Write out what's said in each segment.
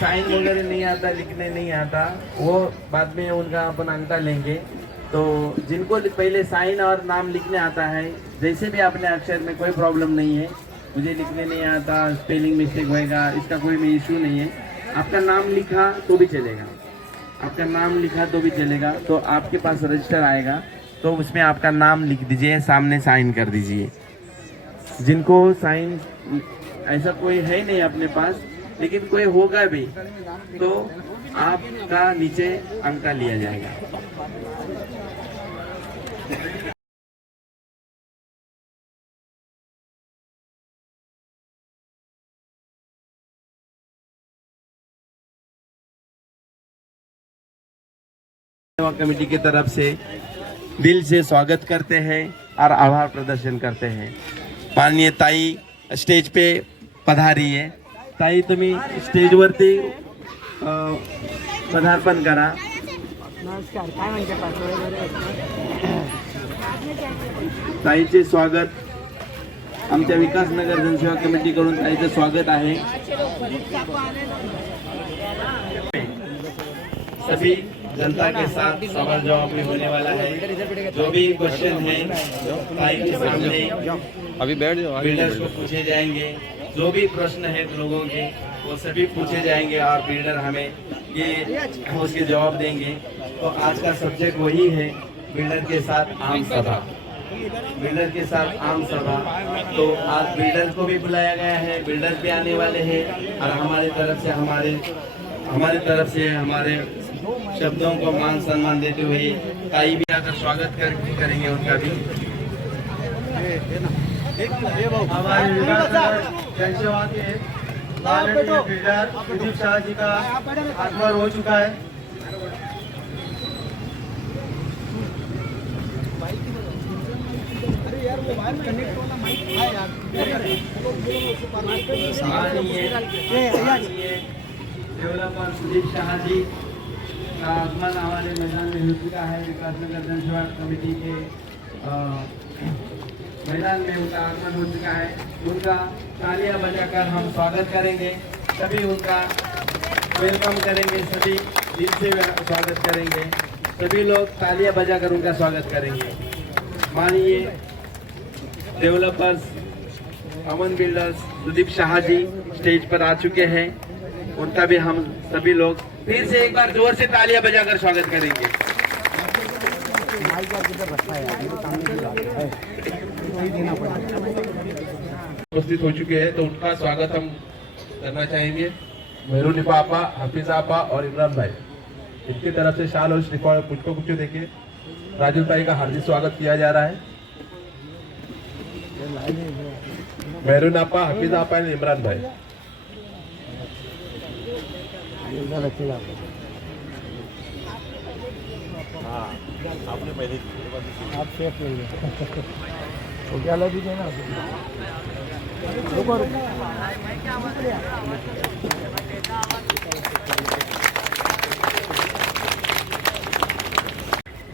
Sign वगैरह नहीं आता, लिखने नहीं आता, वो बाद में उनका अपन अंगठा लेंगे। तो जिनको पहले साइन और नाम लिखने आता है, जैसे भी अपने अक्षर में कोई प्रॉब्लम नहीं है, मुझे लिखने नहीं आता, स्पेलिंग मिस्टेक होएगा, इसका कोई भी इशू नहीं है। आपका नाम लिखा तो भी चलेगा, आपका नाम लिखा तो भी चलेगा। तो आपके पास रजिस्टर आएगा, तो उसमें आपका नाम लिख दीजिए, सामने साइन कर दीजिए। जिनको साइन ऐसा कोई है नहीं अपने पास, लेकिन कोई होगा भी तो आपका नीचे अंगठा लिया जाएगा। सेवा कमेटी की तरफ से दिल से स्वागत करते हैं और आभार प्रदर्शन करते हैं। माननीय ताई स्टेज पे पधारी है। ताई तुम्ही स्टेजवरती पदार्पण करा। नमस्कार, काय म्हणते ताईचे स्वागत आमच्या विकासनगर जनसेवा कमिटीकडून ताईचं स्वागत आहे। सभी जनता के साथ सवाल जवाब भी होने वाला है। जो भी क्वेश्चन है ताई के सामने अभी बैठ जाओ, बिल्डर्स को पूछे जाएंगे। जो भी प्रश्न है लोगों के वो सभी पूछे जाएंगे और बिल्डर हमें ये उसके जवाब देंगे। तो आज का सब्जेक्ट वही है, बिल्डर के साथ आम सभा। बिल्डर के साथ आम सभा। तो आज बिल्डर को भी बुलाया गया है, बिल्डर भी आने वाले हैं और हमारी तरफ से हमारे शब्दों को मान सम्मान देते हुए ताई भी आकर स्वागत करेंगे उनका भी। हमारे विकासनगर जनसेवा के माननीय बिल्डर सुदीप शाह जी का आगमन हो चुका है। डेवलपर सुदीप शाह जी का आगमन हमारे मैदान में हो चुका है। विकासनगर जनसेवा कमेटी के मैदान में उनका आगमन हो चुका है। उनका तालियां बजाकर हम स्वागत करेंगे, सभी उनका वेलकम करेंगे, सभी दिल से स्वागत करेंगे। सभी लोग तालियां बजाकर उनका स्वागत करेंगे। माननीय डेवलपर्स अमन बिल्डर्स सुदीप शाह जी स्टेज पर आ चुके हैं। उनका भी हम सभी लोग फिर से एक बार जोर से तालियां बजाकर स्वागत करेंगे। उपस्थित हो चुके हैं तो उनका स्वागत हम करना चाहेंगे। मेहरुनिपा आपा, हाफिज आपा और इमरान भाई, इनकी तरफ से शाल और श्रीफल पुष्प देखिए राजू भाई का हार्दिक स्वागत किया जा रहा है। मेहरून आपा, हाफिज आपा और इमरान भाई। आपने पहले आप सेफ ले तो क्या लगी देना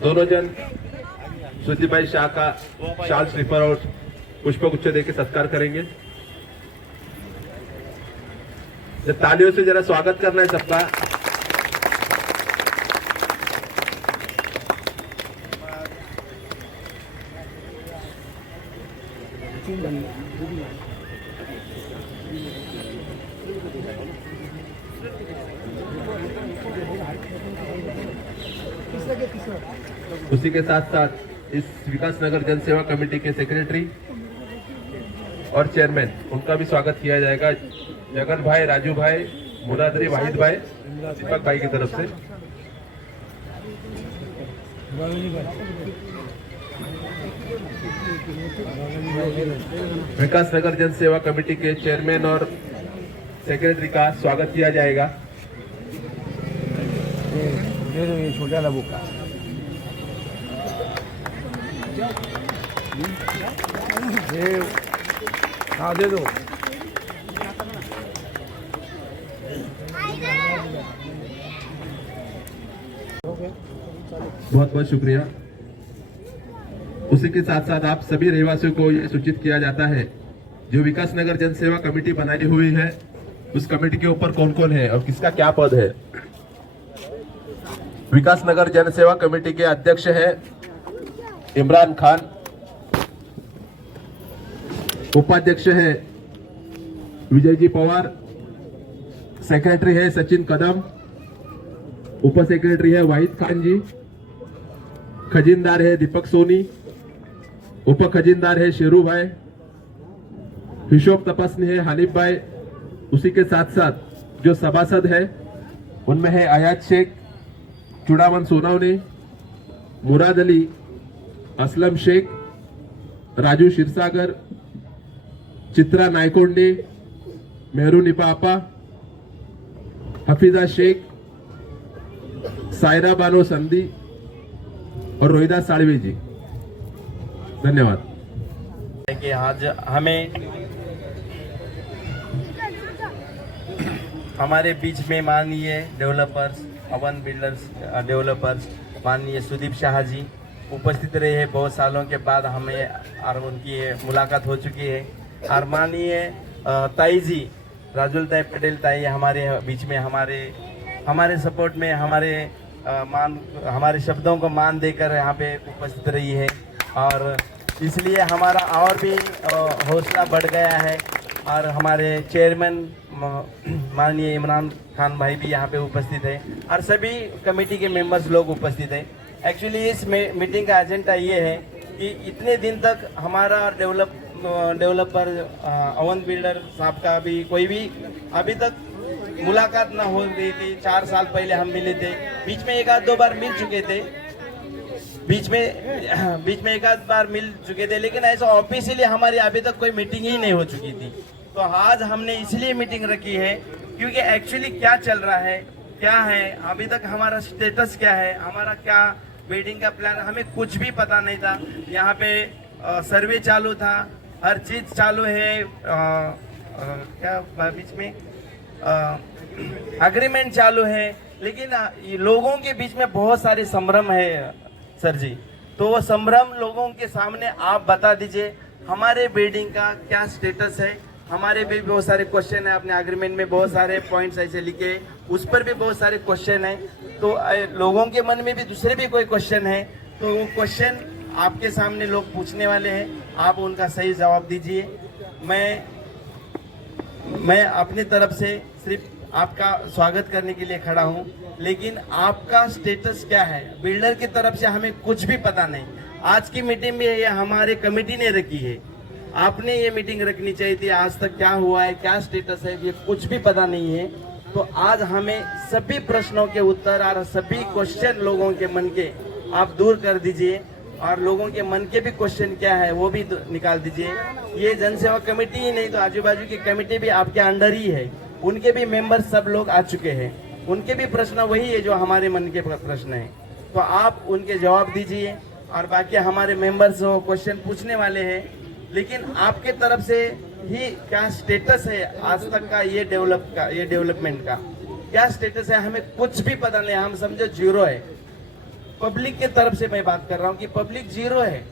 दोनों जन सुदीप भाई शाह का शाल श्रीफल और पुष्प गुच्छ देके सत्कार करेंगे। तालियों से जरा स्वागत करना है सबका। उसी के साथ साथ इस विकासनगर जनसेवा कमेटी के सेक्रेटरी और चेयरमैन, उनका भी स्वागत किया जाएगा। जगन भाई, राजू भाई, मुनादरी, वाहिद भाई, दीपक भाई की तरफ से। विकासनगर जनसेवा कमेटी के चेयरमैन और सेक्रेटरी का स्वागत किया जाएगा। छोटा लबू का हाँ दे दो। बहुत बहुत शुक्रिया। उसी के साथ साथ आप सभी रहवासियों को ये सूचित किया जाता है, जो विकासनगर जनसेवा कमेटी बनाई हुई है उस कमेटी के ऊपर कौन कौन है और किसका क्या पद है। विकास नगर जन सेवा कमेटी के अध्यक्ष है इमरान खान, उपाध्यक्ष है विजय जी पवार, सेक्रेटरी है सचिन कदम, उप सेक्रेटरी है वाहिद खान जी, खजीनदार है दीपक सोनी, उप खजीनदार है शेरू भाई, हिशोब तपासनी है हानिफ भाई। उसी के साथ साथ जो सभासद है उनमें है आयात शेख, चुड़ावन सोनावने, मुराद अली, असलम शेख, राजू क्षीरसागर, चित्रा नायकोंडे, मेहरू निपापा, हफीजा शेख, सायरा बानो संधी और रोहिदा साळवे जी। धन्यवाद। कि आज हमें हमारे बीच में माननीय डेवलपर्स, अवन बिल्डर्स डेवलपर्स माननीय सुदीप शाह जी उपस्थित रहे हैं। बहुत सालों के बाद हमें और उनकी मुलाकात हो चुकी है। और माननीय ताई जी, राजुल ताई पटेल ताई हमारे बीच में हमारे सपोर्ट में हमारे शब्दों को मान देकर यहाँ पे उपस्थित रही है। और इसलिए हमारा और भी हौसला बढ़ गया है। और हमारे चेयरमैन माननीय इमरान खान भाई भी यहाँ पे उपस्थित है और सभी कमेटी के मेंबर्स लोग उपस्थित हैं। एक्चुअली इस मीटिंग का एजेंडा ये है कि इतने दिन तक हमारा डेवलपर अवन बिल्डर साहब का भी कोई भी अभी तक मुलाकात ना हो रही थी। 4 साल पहले हम मिले थे, बीच में एक आध दो बार मिल चुके थे, बीच में एक आध बार मिल चुके थे, लेकिन ऐसा ऑफिशियली हमारी अभी तक कोई मीटिंग ही नहीं हो चुकी थी। तो आज हमने इसलिए मीटिंग रखी है क्योंकि एक्चुअली क्या चल रहा है, क्या है अभी तक, हमारा स्टेटस क्या है, हमारा क्या बिल्डिंग का प्लान, हमें कुछ भी पता नहीं था। यहाँ पे सर्वे चालू था, हर चीज चालू है, क्या बीच में एग्रीमेंट चालू है, लेकिन लोगों के बीच में बहुत सारे संभ्रम है सर जी। तो वो संभ्रम लोगों के सामने आप बता दीजिए हमारे बिल्डिंग का क्या स्टेटस है। हमारे भी बहुत सारे क्वेश्चन है, अपने एग्रीमेंट में बहुत सारे पॉइंट्स ऐसे लिखे, उस पर भी बहुत सारे क्वेश्चन है। तो लोगों के मन में भी दूसरे भी कोई क्वेश्चन है, तो वो क्वेश्चन आपके सामने लोग पूछने वाले हैं, आप उनका सही जवाब दीजिए। मैं अपनी तरफ से सिर्फ आपका स्वागत करने के लिए खड़ा हूं, लेकिन आपका स्टेटस क्या है बिल्डर की तरफ से हमें कुछ भी पता नहीं। आज की मीटिंग में ये हमारे कमेटी ने रखी है, आपने ये मीटिंग रखनी चाहिए थी। आज तक क्या हुआ है, क्या स्टेटस है, ये कुछ भी पता नहीं है। तो आज हमें सभी प्रश्नों के उत्तर और सभी क्वेश्चन लोगों के मन के आप दूर कर दीजिए, और लोगों के मन के भी क्वेश्चन क्या है वो भी निकाल दीजिए। ये जनसेवा कमेटी ही नहीं तो आजू बाजू की कमेटी भी आपके अंडर ही है, उनके भी मेंबर सब लोग आ चुके हैं, उनके भी प्रश्न वही है जो हमारे मन के प्रश्न है। तो आप उनके जवाब दीजिए, और बाकी हमारे मेंबर्स क्वेश्चन पूछने वाले हैं, लेकिन आपके तरफ से ही क्या स्टेटस है आज तक का, ये डेवलपमेंट का क्या स्टेटस है हमें कुछ भी पता नहीं। हम समझो जीरो है। पब्लिक के तरफ से मैं बात कर रहा हूँ कि पब्लिक जीरो है,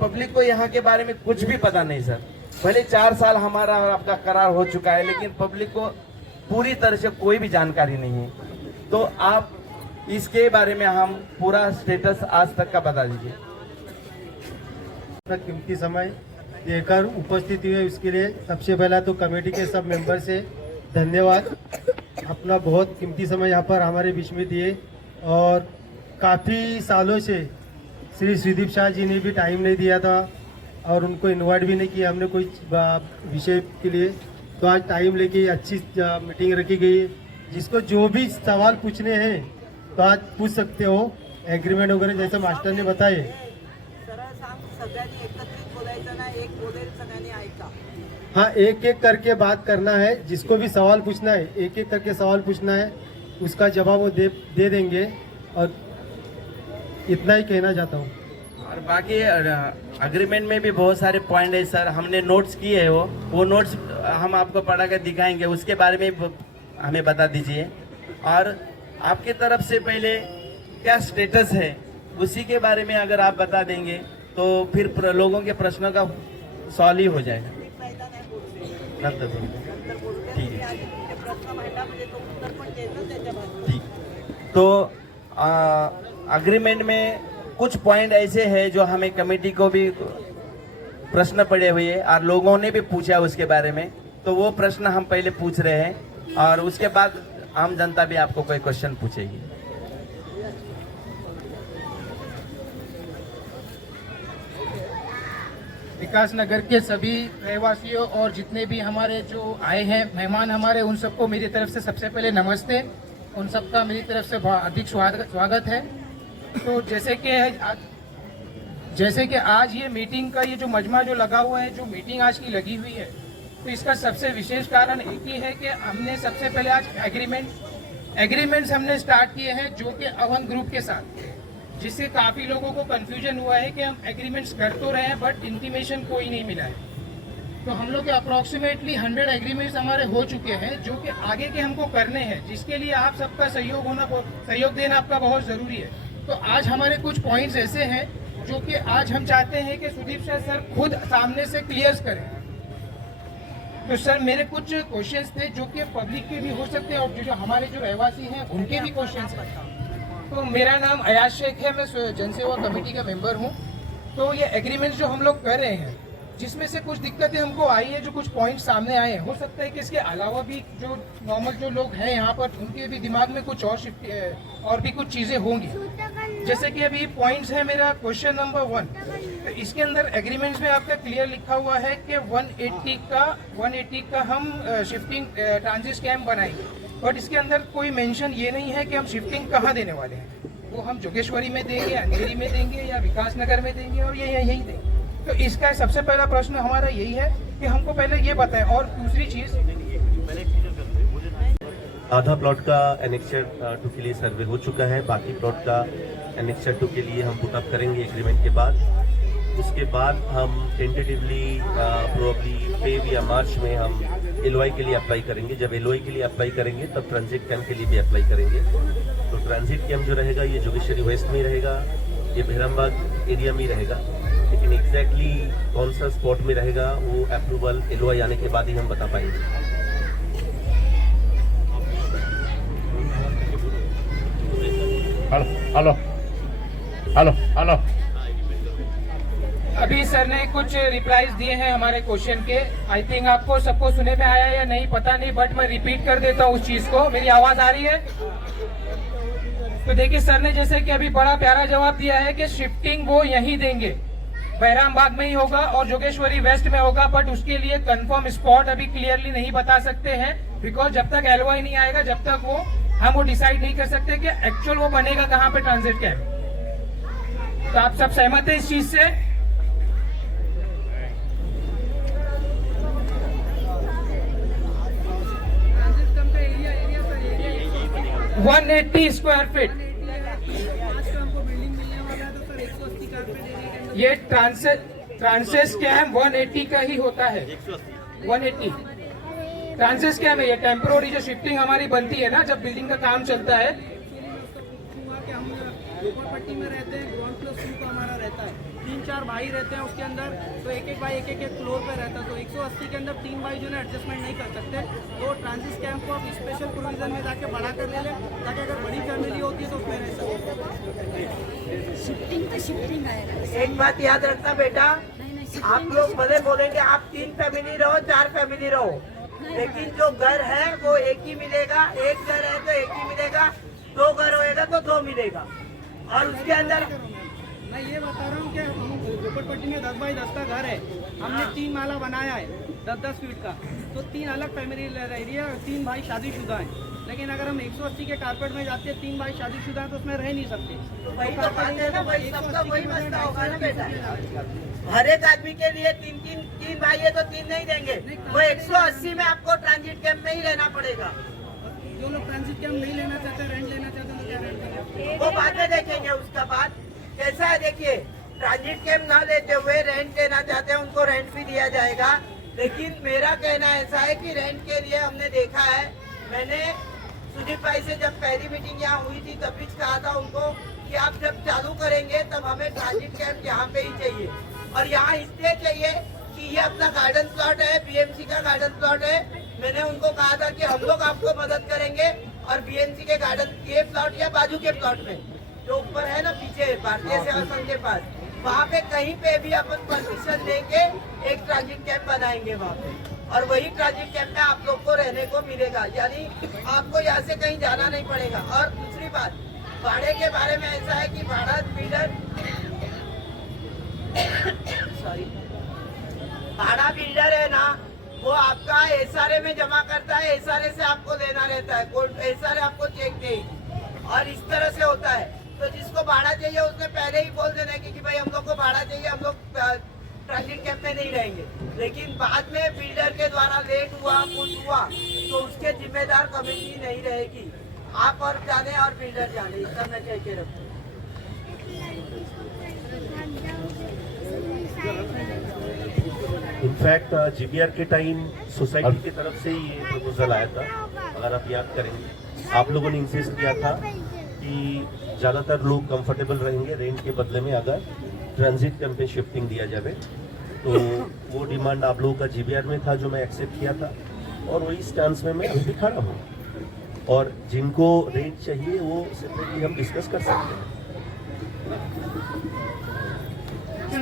पब्लिक को यहाँ के बारे में कुछ भी पता नहीं सर। भले 4 साल हमारा और आपका करार हो चुका है, लेकिन पब्लिक को पूरी तरह से कोई भी जानकारी नहीं है। तो आप इसके बारे में हम पूरा स्टेटस आज तक का बता दीजिए। कीमती समय देकर उपस्थित हुए उसके लिए सबसे पहला तो कमेटी के सब मेंबर से धन्यवाद। अपना बहुत कीमती समय यहाँ पर हमारे बीच में दिए, और काफ़ी सालों से श्री सुदीप शाह जी ने भी टाइम नहीं दिया था और उनको इनवाइट भी नहीं किया हमने कोई विषय के लिए। तो आज टाइम लेके अच्छी मीटिंग रखी गई है। जिसको जो भी सवाल पूछने हैं तो आज पूछ सकते हो, एग्रीमेंट वगैरह जैसे मास्टर ने बताए। हाँ, एक एक करके बात करना है, जिसको भी सवाल पूछना है एक एक करके सवाल पूछना है, उसका जवाब वो दे देंगे। और इतना ही कहना चाहता हूँ। और बाकी एग्रीमेंट में भी बहुत सारे पॉइंट है सर, हमने नोट्स किए हैं, वो नोट्स हम आपको पढ़ा कर दिखाएंगे, उसके बारे में हमें बता दीजिए। और आपके तरफ से पहले क्या स्टेटस है उसी के बारे में अगर आप बता देंगे तो फिर लोगों के प्रश्नों का सॉल्व ही हो जाएगा। ठीक है। ठीक। तो अग्रीमेंट में कुछ पॉइंट ऐसे हैं जो हमें कमेटी को भी प्रश्न पड़े हुए हैं और लोगों ने भी पूछा उसके बारे में, तो वो प्रश्न हम पहले पूछ रहे हैं और उसके बाद आम जनता भी आपको कोई क्वेश्चन पूछेगी। विकास नगर के सभी रहवासियों और जितने भी हमारे जो आए हैं मेहमान हमारे, उन सबको मेरी तरफ से सबसे पहले नमस्ते। उन सबका मेरी तरफ से अधिक स्वागत है। तो जैसे कि आज ये मीटिंग का ये जो मजमा जो लगा हुआ है, जो मीटिंग आज की लगी हुई है, तो इसका सबसे विशेष कारण एक ही है कि हमने सबसे पहले आज एग्रीमेंट्स हमने स्टार्ट किए हैं जो कि अवन ग्रुप के साथ, जिससे काफी लोगों को कंफ्यूजन हुआ है कि हम एग्रीमेंट्स कर तो रहे हैं बट इंटीमेशन कोई नहीं मिला है। तो हम लोग के अप्रोक्सीमेटली 100 एग्रीमेंट्स हमारे हो चुके हैं जो कि आगे के हमको करने हैं, जिसके लिए आप सबका सहयोग देना आपका बहुत जरूरी है। तो आज हमारे कुछ पॉइंट्स ऐसे हैं जो कि आज हम चाहते हैं कि सुदीप शाह सर खुद सामने से क्लियर करें। तो सर मेरे कुछ क्वेश्चंस थे जो कि पब्लिक के भी हो सकते हैं और जो हमारे जो रहवासी हैं उनके भी क्वेश्चंस हैं। तो मेरा नाम अयाज शेख है, मैं जनसेवा कमेटी का मेंबर हूं। तो ये एग्रीमेंट जो हम लोग कर रहे हैं, जिसमें से कुछ दिक्कतें हमको आई है, जो कुछ पॉइंट सामने आए हैं, हो सकता है कि इसके अलावा भी जो नॉर्मल जो लोग हैं यहाँ पर उनके भी दिमाग में कुछ और भी कुछ चीजें होंगी। जैसे कि अभी पॉइंट्स है मेरा क्वेश्चन नंबर 1, तो इसके अंदर एग्रीमेंट्स में आपका क्लियर लिखा हुआ है कि 180 का हम शिफ्टिंग ट्रांजिट कैंप बनाएंगे, बट इसके अंदर कोई मेंशन ये नहीं है कि हम शिफ्टिंग कहाँ देने वाले हैं। वो हम जोगेश्वरी में देंगे, अंधेरी में देंगे या विकास नगर में देंगे और ये यही देंगे। तो इसका सबसे पहला प्रश्न हमारा यही है कि हमको पहले ये बताएं। और दूसरी चीज, आधा प्लॉट का एनेक्चर 2 के लिए सर्वे हो चुका है, बाकी प्लॉट का एनेक्चर 2 के लिए हम पुट अप करेंगे एग्रीमेंट के बाद। उसके बाद हम टेंटेटिवली प्रोबेबली फेब या मार्च में हम एलओआई के लिए अप्लाई करेंगे। जब एलओआई के लिए अप्लाई करेंगे तब ट्रांजिट कैंप के लिए भी अप्लाई करेंगे। तो ट्रांजिट कैंप जो रहेगा ये जोगेश्वरी वेस्ट में रहेगा, ये बहरामबाग एरिया में रहेगा, लेकिन एग्जैक्टली कौन सा स्पॉट में रहेगा वो अप्रूवल एलओआई आने के बाद ही हम बता पाएंगे। हेलो अभी सर ने कुछ रिप्लाईज दिए हैं हमारे क्वेश्चन के। आई थिंक आपको सबको सुने में आया या नहीं पता नहीं, बट मैं रिपीट कर देता हूँ उस चीज को। मेरी आवाज आ रही है? तो देखिए सर ने जैसे कि अभी बड़ा प्यारा जवाब दिया है कि शिफ्टिंग वो यहीं देंगे, बहरामबाग में ही होगा और जोगेश्वरी वेस्ट में होगा, बट उसके लिए कंफर्म स्पॉट अभी क्लियरली नहीं बता सकते हैं, बिकॉज जब तक एलओआई नहीं आएगा जब तक हम वो डिसाइड नहीं कर सकते कि एक्चुअल वो बनेगा कहाँ पे ट्रांजिट कैंप। तो आप सब सहमत है इस चीज से? ट्रांजिट कैंप का एरिया सर 180 स्क्वायर फीट। ये ट्रांसेस कैंप 180 का ही होता है, 180 ट्रांसेस कैंप है। ये टेम्पोररी जो शिफ्टिंग हमारी बनती है ना, जब बिल्डिंग का काम चलता है। हम पट्टी में रहते हैं, ग्राउंड प्लस 2 का हमारा रहता है, 3-4 भाई रहते हैं उसके अंदर, तो एक भाई एक फ्लोर पे रहता है। तो 180 के अंदर 3 भाई जो है एडजस्टमेंट नहीं कर सकते, तो ट्रांजिट कैंप को आप स्पेशल प्रोविजन में जाके बढ़ा कर ले लें, ताकि अगर बड़ी फैमिली होती है तो उसमें रह सके। शिफ्टिंग आएगा। एक बात याद रखना बेटा, आप लोग भले बोलेंगे आप 3 फैमिली रहो, 4 फैमिली रहो, लेकिन जो घर है वो एक ही मिलेगा। एक घर है तो एक ही मिलेगा, 2 घर होएगा तो 2 मिलेगा। और उसके अंदर मैं ये बता रहा हूँ कि झोपड़पट्टी में 10 बाई 10 का घर है, हमने 3 माला बनाया है 10-10 फीट का, तो 3 अलग फैमिली रह रही है और 3 भाई शादीशुदा हैं। लेकिन अगर हम 180 के कारपेट में जाते हैं, 3 भाई शादीशुदा हैं तो उसमें रह नहीं सकते। वही तो बात है ना, वही सबका वही मसला होगा ना बेटा। हर एक आदमी के लिए 3 भाई है तो 3 नहीं देंगे, वो 180 में आपको ट्रांजिट कैंप में ही रहना पड़ेगा। जो लोग ट्रांजिट कैंप नहीं लेना चाहते, रेंट लेना चाहते हैं, तो क्या रेंट करें? वो बाद में देखेंगे। उसका बाद कैसा है देखिए, ट्रांजिट कैंप ना लेते हुए रेंट लेना चाहते हैं उनको रेंट भी दिया जाएगा। लेकिन मेरा कहना ऐसा है कि रेंट के लिए हमने देखा है, मैंने सुदीप भाई से जब पहली मीटिंग यहाँ हुई थी तब भी कहा था उनको कि आप जब चालू करेंगे तब हमें ट्रांजिट कैंप यहाँ पे ही चाहिए, और यहाँ इसलिए चाहिए कि ये अपना गार्डन प्लॉट है, बीएमसी का गार्डन प्लॉट है। मैंने उनको कहा था कि हम लोग आपको मदद करेंगे और बीएमसी के गार्डन ये प्लॉट या बाजू के प्लॉट में जो ऊपर है ना पीछे भारतीय सेवा संघ के पास, वहाँ पे कहीं पे भी अपन परमिशन लेके एक ट्रांजिट कैंप बनाएंगे वहाँ पे, और वही ट्रांजिट कैंप में आप लोग को रहने को मिलेगा, यानी आपको यहाँ से कहीं जाना नहीं पड़ेगा। और दूसरी बात, भाड़े के बारे में ऐसा है कि भाड़ा बिल्डर सॉरी भाड़ा बिल्डर है ना, वो आपका एसआरए में जमा करता है, एसआरए से आपको लेना रहता है, एसआरए आपको चेक दे, और इस तरह से होता है। तो जिसको भाड़ा चाहिए उसने पहले ही बोल देना कि भाई हम लोग को भाड़ा चाहिए, हम लोग ट्रांजिट कैंप में नहीं रहेंगे। लेकिन बाद में बिल्डर के द्वारा लेट हुआ कुछ हुआ तो उसके जिम्मेदार कमेटी नहीं रहेगी, आप और जाने और बिल्डर जाने, इतना मैं कह के रखूँ। इनफैक्ट जीबीआर के टाइम सोसाइटी की तरफ से ही ये प्रपोजल आया था, अगर आप याद करेंगे। आप लोगों ने इंसिस्ट किया था कि ज़्यादातर लोग कंफर्टेबल रहेंगे रेंट के बदले में अगर ट्रांजिट कैंप पे शिफ्टिंग दिया जाए, तो वो डिमांड आप लोगों का जीबीआर में था जो मैं एक्सेप्ट किया था, और वही स्टांस में मैं अभी भी खड़ा हूँ। और जिनको रेंट चाहिए वो सेपरेटली हम डिस्कस कर सकते हैं।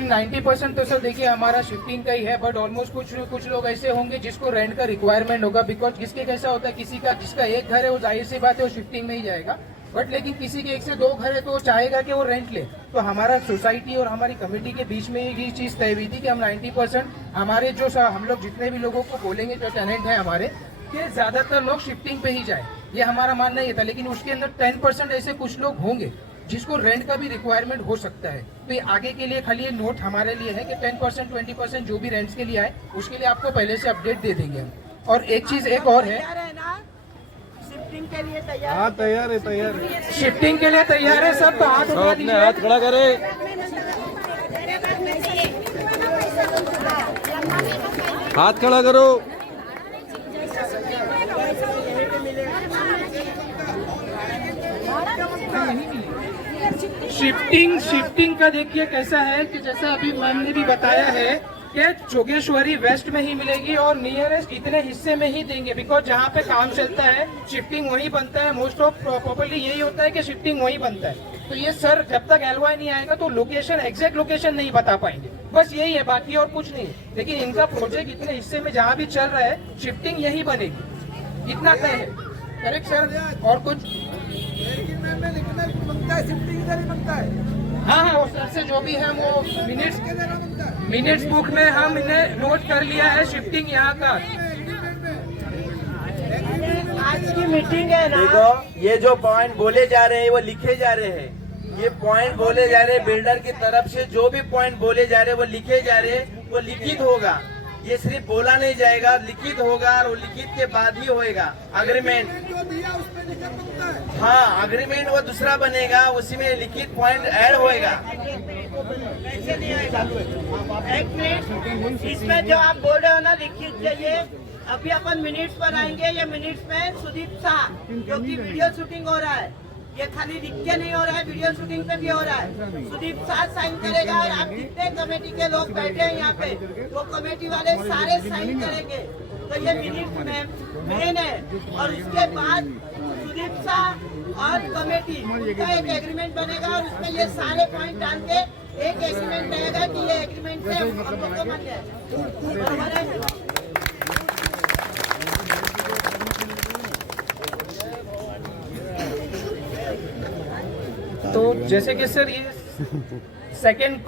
90% तो सर देखिए हमारा शिफ्टिंग का ही है, बट ऑलमोस्ट कुछ लोग ऐसे होंगे जिसको रेंट का रिक्वायरमेंट होगा, बिकॉज किसके कैसा होता है, किसी का जिसका एक घर है वो जाहिर सी बात है वो शिफ्टिंग में ही जाएगा, बट लेकिन किसी के 1 से 2 घर है तो वो चाहेगा कि वो रेंट ले। तो हमारा सोसाइटी और हमारी कमेटी के बीच में ये चीज़ तय हुई थी कि हम 90% हमारे जो हम लोग जितने भी लोगों को बोलेंगे जो टेनेंट है हमारे, कि ज़्यादातर लोग शिफ्टिंग पे ही जाए, ये हमारा मानना ये था। लेकिन उसके अंदर 10% ऐसे कुछ लोग होंगे जिसको रेंट का भी रिक्वायरमेंट हो सकता है। तो ये आगे के लिए खाली ये नोट हमारे लिए है कि 10% 20% जो भी रेंट्स के लिए आए उसके लिए आपको पहले से अपडेट दे देंगे हम। और एक चीज़ एक और है, शिफ्टिंग के लिए तैयार? हाँ तैयार है, तैयार है। शिफ्टिंग के लिए तैयार है सब, तो हाथ उठा अपने दीजिए। हाथ खड़ा करे। हाथ खड़ा करो। शिफ्टिंग का देखिए कैसा है कि जैसा अभी मैम ने भी बताया है कि जोगेश्वरी वेस्ट में ही मिलेगी और नियरेस्ट इतने हिस्से में ही देंगे, बिकॉज जहाँ पे काम चलता है शिफ्टिंग वहीं बनता है। मोस्ट ऑफ प्रॉपर्ली यही होता है कि शिफ्टिंग वहीं बनता है। तो ये सर जब तक एलवाई नहीं आएगा तो लोकेशन एग्जैक्ट लोकेशन नहीं बता पाएंगे, बस यही है, बाकी और कुछ नहीं। लेकिन इनका प्रोजेक्ट इतने हिस्से में जहाँ भी चल रहा है शिफ्टिंग यही बनेगी, इतना तय है। Correct sir? और कुछ? हाँ हाँ, वो सर से जो भी है वो मिनट्स बुक में हम इन्हें नोट कर लिया है शिफ्टिंग यहाँ का। आज की मीटिंग है ना, देखो ये जो पॉइंट बोले जा रहे हैं वो लिखे जा रहे हैं, ये पॉइंट बोले जा रहे हैं बिल्डर की तरफ से, जो भी पॉइंट बोले जा रहे हैं वो लिखे जा रहे हैं, वो लिखित होगा। ये सिर्फ बोला नहीं जाएगा, लिखित होगा, और वो लिखित के बाद ही होएगा अग्रीमेंट। हाँ, अग्रीमेंट वो दूसरा बनेगा, उसी में लिखित पॉइंट ऐड होएगा। ऐसे नहीं आएगा। एक मिनट, इसमें जो आप बोल रहे हो ना लिखित चाहिए, अभी अपन मिनट्स पर आएंगे। ये मिनट्स में सुदीप शाह, क्योंकि वीडियो शूटिंग हो रहा है, ये खाली लिख के नहीं हो रहा है, वीडियो शूटिंग पे भी हो रहा है। सुदीप शाह साइन करेगा, और आप जितने कमेटी के लोग बैठे हैं यहाँ पे, वो कमेटी वाले सारे साइन करेंगे। तो ये मिनट में मेन है, और उसके बाद सुदीप शाह और कमेटी का एक एग्रीमेंट बनेगा, और उसमें ये सारे पॉइंट डाल के एक एग्रीमेंट रहेगा कि ये एग्रीमेंट से हम लोग को मान जाए। बराबर है? तो जैसे कि सर ये सेकंड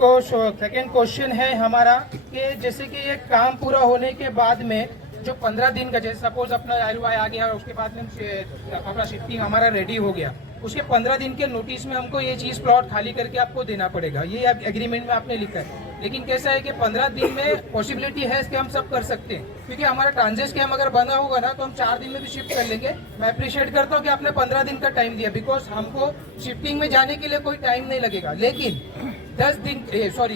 क्वेश्चन है हमारा कि जैसे कि ये काम पूरा होने के बाद में जो 15 दिन का, जैसे सपोज अपना LOI आ गया और उसके बाद में अपना शिफ्टिंग हमारा रेडी हो गया, उसके 15 दिन के नोटिस में हमको ये चीज़ प्लॉट खाली करके आपको देना पड़ेगा, ये एग्रीमेंट में आपने लिखा है। लेकिन कैसा है कि 15 दिन में पॉसिबिलिटी है कि हम सब कर सकते हैं, क्योंकि हमारा ट्रांजिट स्कैम अगर बना होगा ना तो हम 4 दिन में भी शिफ्ट कर लेंगे। मैं अप्रिशिएट करता हूँ कि आपने 15 दिन का टाइम दिया, बिकॉज हमको शिफ्टिंग में जाने के लिए कोई टाइम नहीं लगेगा। लेकिन 10 दिन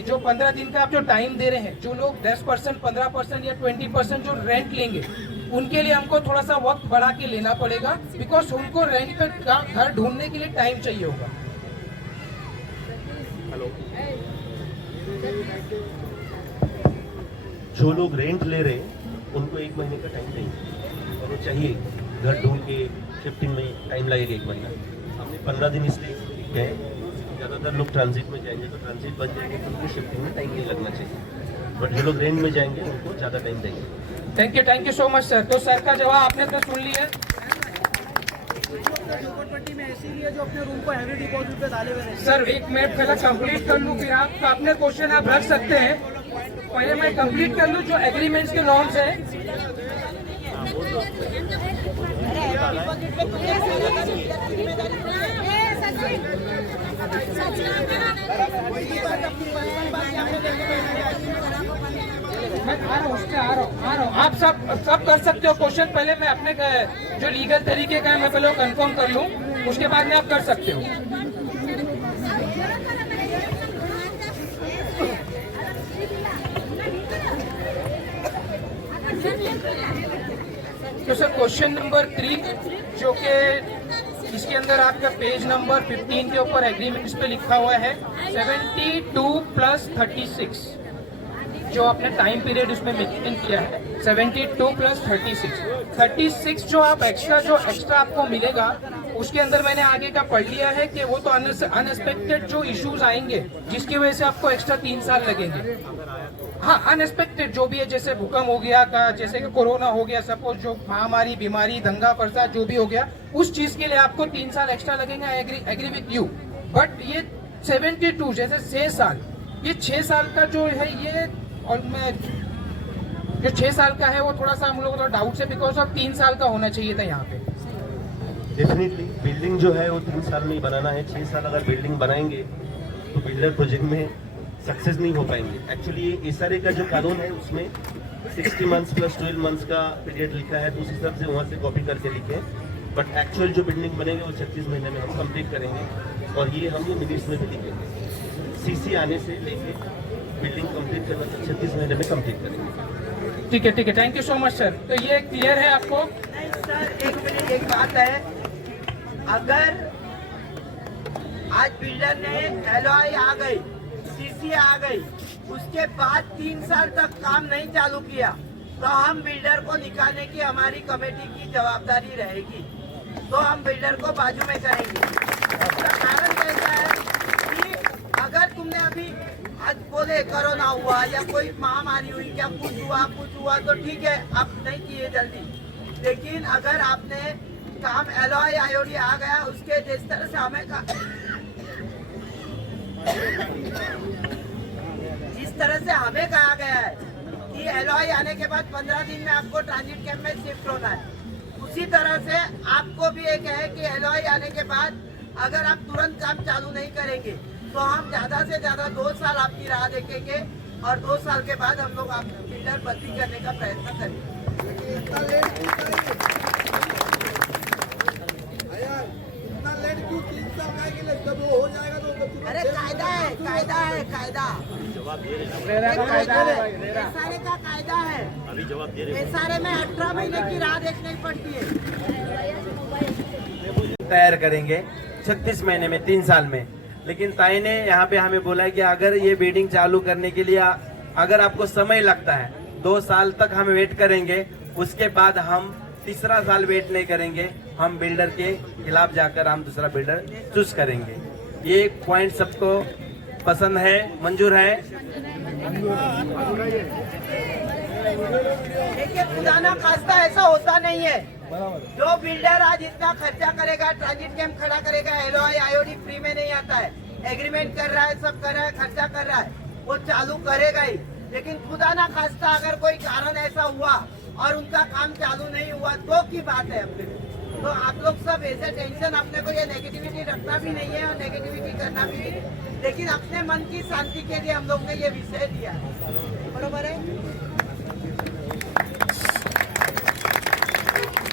जो 15 दिन का आप जो टाइम दे रहे हैं, जो लोग 10%, 15% या 20% जो रेंट लेंगे, उनके लिए हमको थोड़ा सा वक्त बढ़ा के लेना पड़ेगा, बिकॉज उनको रेंट का घर ढूंढने के लिए टाइम चाहिए होगा। जो लोग रेंट ले रहे हैं उनको 1 महीने का टाइम देंगे, और वो चाहिए घर ढूंढ के शिफ्टिंग में टाइम लगेगा 1 महीना। हमने 15 दिन इसलिए गए, ज़्यादातर लोग ट्रांजिट में जाएंगे तो ट्रांजिट बन जाएंगे तो उनकी शिफ्टिंग में टाइम नहीं लगना चाहिए, बट जो लोग रेंट में जाएंगे उनको ज़्यादा टाइम देंगे। Thank you so much sir. तो सर का जवाब आपने तो सुन लिया। झोपड़पट्टी में ऐसी ही है जो अपने रूम को हैवी डिपॉजिट पे डाले हुए रहते सर एक मिनट पहले कंप्लीट कर लूँ, फिर आप अपने क्वेश्चन आप रख सकते हैं। पहले मैं कंप्लीट कर लूँ जो एग्रीमेंट्स के नॉर्म्स हैं। मैं आ रहा हूँ। आप सब कर सकते हो क्वेश्चन। पहले मैं अपने जो लीगल तरीके का है मैं पहले कंफर्म कर लूँ, उसके बाद में आप कर सकते हो। तो सर क्वेश्चन नंबर 3 जो कि इसके अंदर आपका पेज नंबर 15 के ऊपर एग्रीमेंट्स पे लिखा हुआ है 72 + 36, जो आपने टाइम पीरियड उसमें मेंशन किया है 72 + 36 जो आप एक्स्ट्रा आपको मिलेगा उसके अंदर मैंने आगे का पढ़ लिया है कि वो तो अनएक्सपेक्टेड जो इश्यूज आएंगे जिसकी वजह से आपको एक्स्ट्रा 3 साल लगेंगे। हाँ, अनएक्सपेक्टेड जो भी है, जैसे भूकंप हो गया का, जैसे कि कोरोना हो गया, सपोज जो महामारी बीमारी दंगा फसाद जो भी हो गया, उस चीज के लिए आपको 3 साल एक्स्ट्रा लगेंगे। Agree with you. बट ये 72 जैसे 6 साल, ये 6 साल का जो है ये, और मैं जो 6 साल का है वो थोड़ा सा हम लोग को डाउट है, बिकॉज ऑफ 3 साल का होना चाहिए था यहाँ पे। डेफिनेटली बिल्डिंग जो है वो 3 साल में ही बनाना है। 6 साल अगर बिल्डिंग बनाएंगे तो बिल्डर प्रोजेक्ट में सक्सेस नहीं हो पाएंगे। एक्चुअली ये SRA का जो कानून है उसमें 60 मंथ्स + 12 मंथ्स का पीरियड लिखा है, तो उस हिसाब से वहाँ से कॉपी करके लिखे। बट एक्चुअल जो बिल्डिंग बनेंगे वो 36 महीने में हम कंप्लीट करेंगे, और ये हम मिनट्स में भी लिखेंगे। CC आने से लेके बिल्डिंग कंप्लीट करना तक 36 महीने में कंप्लीट करेंगे। ठीक है, thank you so much sir. तो ये क्लियर है आपको? नहीं सर, एक मिनट, एक बात है, अगर आज बिल्डर ने LOI आ गई, CC आ गई, उसके बाद 3 साल तक काम नहीं चालू किया तो हम बिल्डर को निकालने की हमारी कमेटी की जवाबदारी रहेगी, तो हम बिल्डर को बाजू में करेंगे। इसका कारण कैसा है कि अगर तुमने अभी आज बोले कोरोना हुआ या कोई महामारी हुई, क्या कुछ हुआ तो ठीक है, आप नहीं किए जल्दी, लेकिन अगर आपने काम LOI IOD आ गया, उसके जिस तरह से हमें जिस तरह से हमें कहा गया है कि LOI आने के बाद 15 दिन में आपको ट्रांजिट कैंप में शिफ्ट होना है, उसी तरह से आपको भी एक है कि LOI आने के बाद अगर आप तुरंत काम चालू नहीं करेंगे तो हम ज्यादा से ज्यादा 2 साल आपकी राह देखेंगे, और 2 साल के बाद हम लोग आपको बिल्डर बदली करने का प्रयत्न करेंगे। अरे कायदा है, SRA का कायदा है। SRA में 18 महीने की राह देखनी पड़ती है। तैयार करेंगे 36 महीने में, 3 साल में। लेकिन ताई ने यहाँ पे हमें बोला है कि अगर ये बिल्डिंग चालू करने के लिए अगर आपको समय लगता है 2 साल तक हम वेट करेंगे, उसके बाद हम 3रा साल वेट नहीं करेंगे, हम बिल्डर के खिलाफ जाकर हम दूसरा बिल्डर चूज करेंगे। ये पॉइंट सबको पसंद है, मंजूर है? देखिए, खुदा ना खास्ता ऐसा होता नहीं है। जो बिल्डर आज इतना खर्चा करेगा, ट्रांजिट कैंप खड़ा करेगा, LOI IOD फ्री में नहीं आता है, एग्रीमेंट कर रहा है, सब कर रहा है, खर्चा कर रहा है, वो चालू करेगा ही। लेकिन खुदा ना खास्ता अगर कोई कारण ऐसा हुआ और उनका काम चालू नहीं हुआ तो की बात है अपने। तो आप लोग सब ऐसे टेंशन, अपने को ये नेगेटिविटी रखना भी नहीं है और नेगेटिविटी करना भी नहीं, लेकिन अपने मन की शांति के लिए हम लोग ने ये विषय दिया है। बरोबर है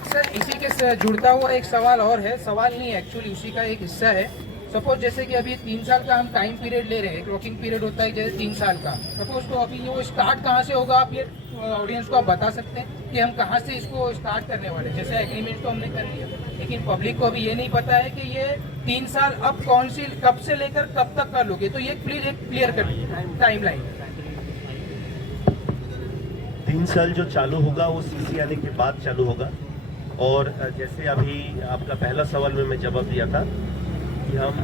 सर? इसी के साथ जुड़ता हुआ एक सवाल और है, सवाल नहीं एक्चुअली उसी का एक हिस्सा है। सपोज जैसे कि अभी 3 साल का हम टाइम पीरियड ले रहे हैं, वर्किंग पीरियड होता है जैसे 3 साल का, सपोज, तो अभी वो स्टार्ट कहाँ से होगा, आप ये ऑडियंस को आप बता सकते हैं कि हम कहाँ से इसको स्टार्ट करने वाले? जैसे एग्रीमेंट तो हमने कर लिया, लेकिन पब्लिक को अभी ये नहीं पता है कि ये 3 साल अब कब से लेकर कब तक कर लोगे, तो ये क्लियर कर टाइमलाइन। 3 साल जो चालू होगा वो CC आने के बाद चालू होगा। और जैसे अभी आपका पहला सवाल में मैं जवाब दिया था कि हम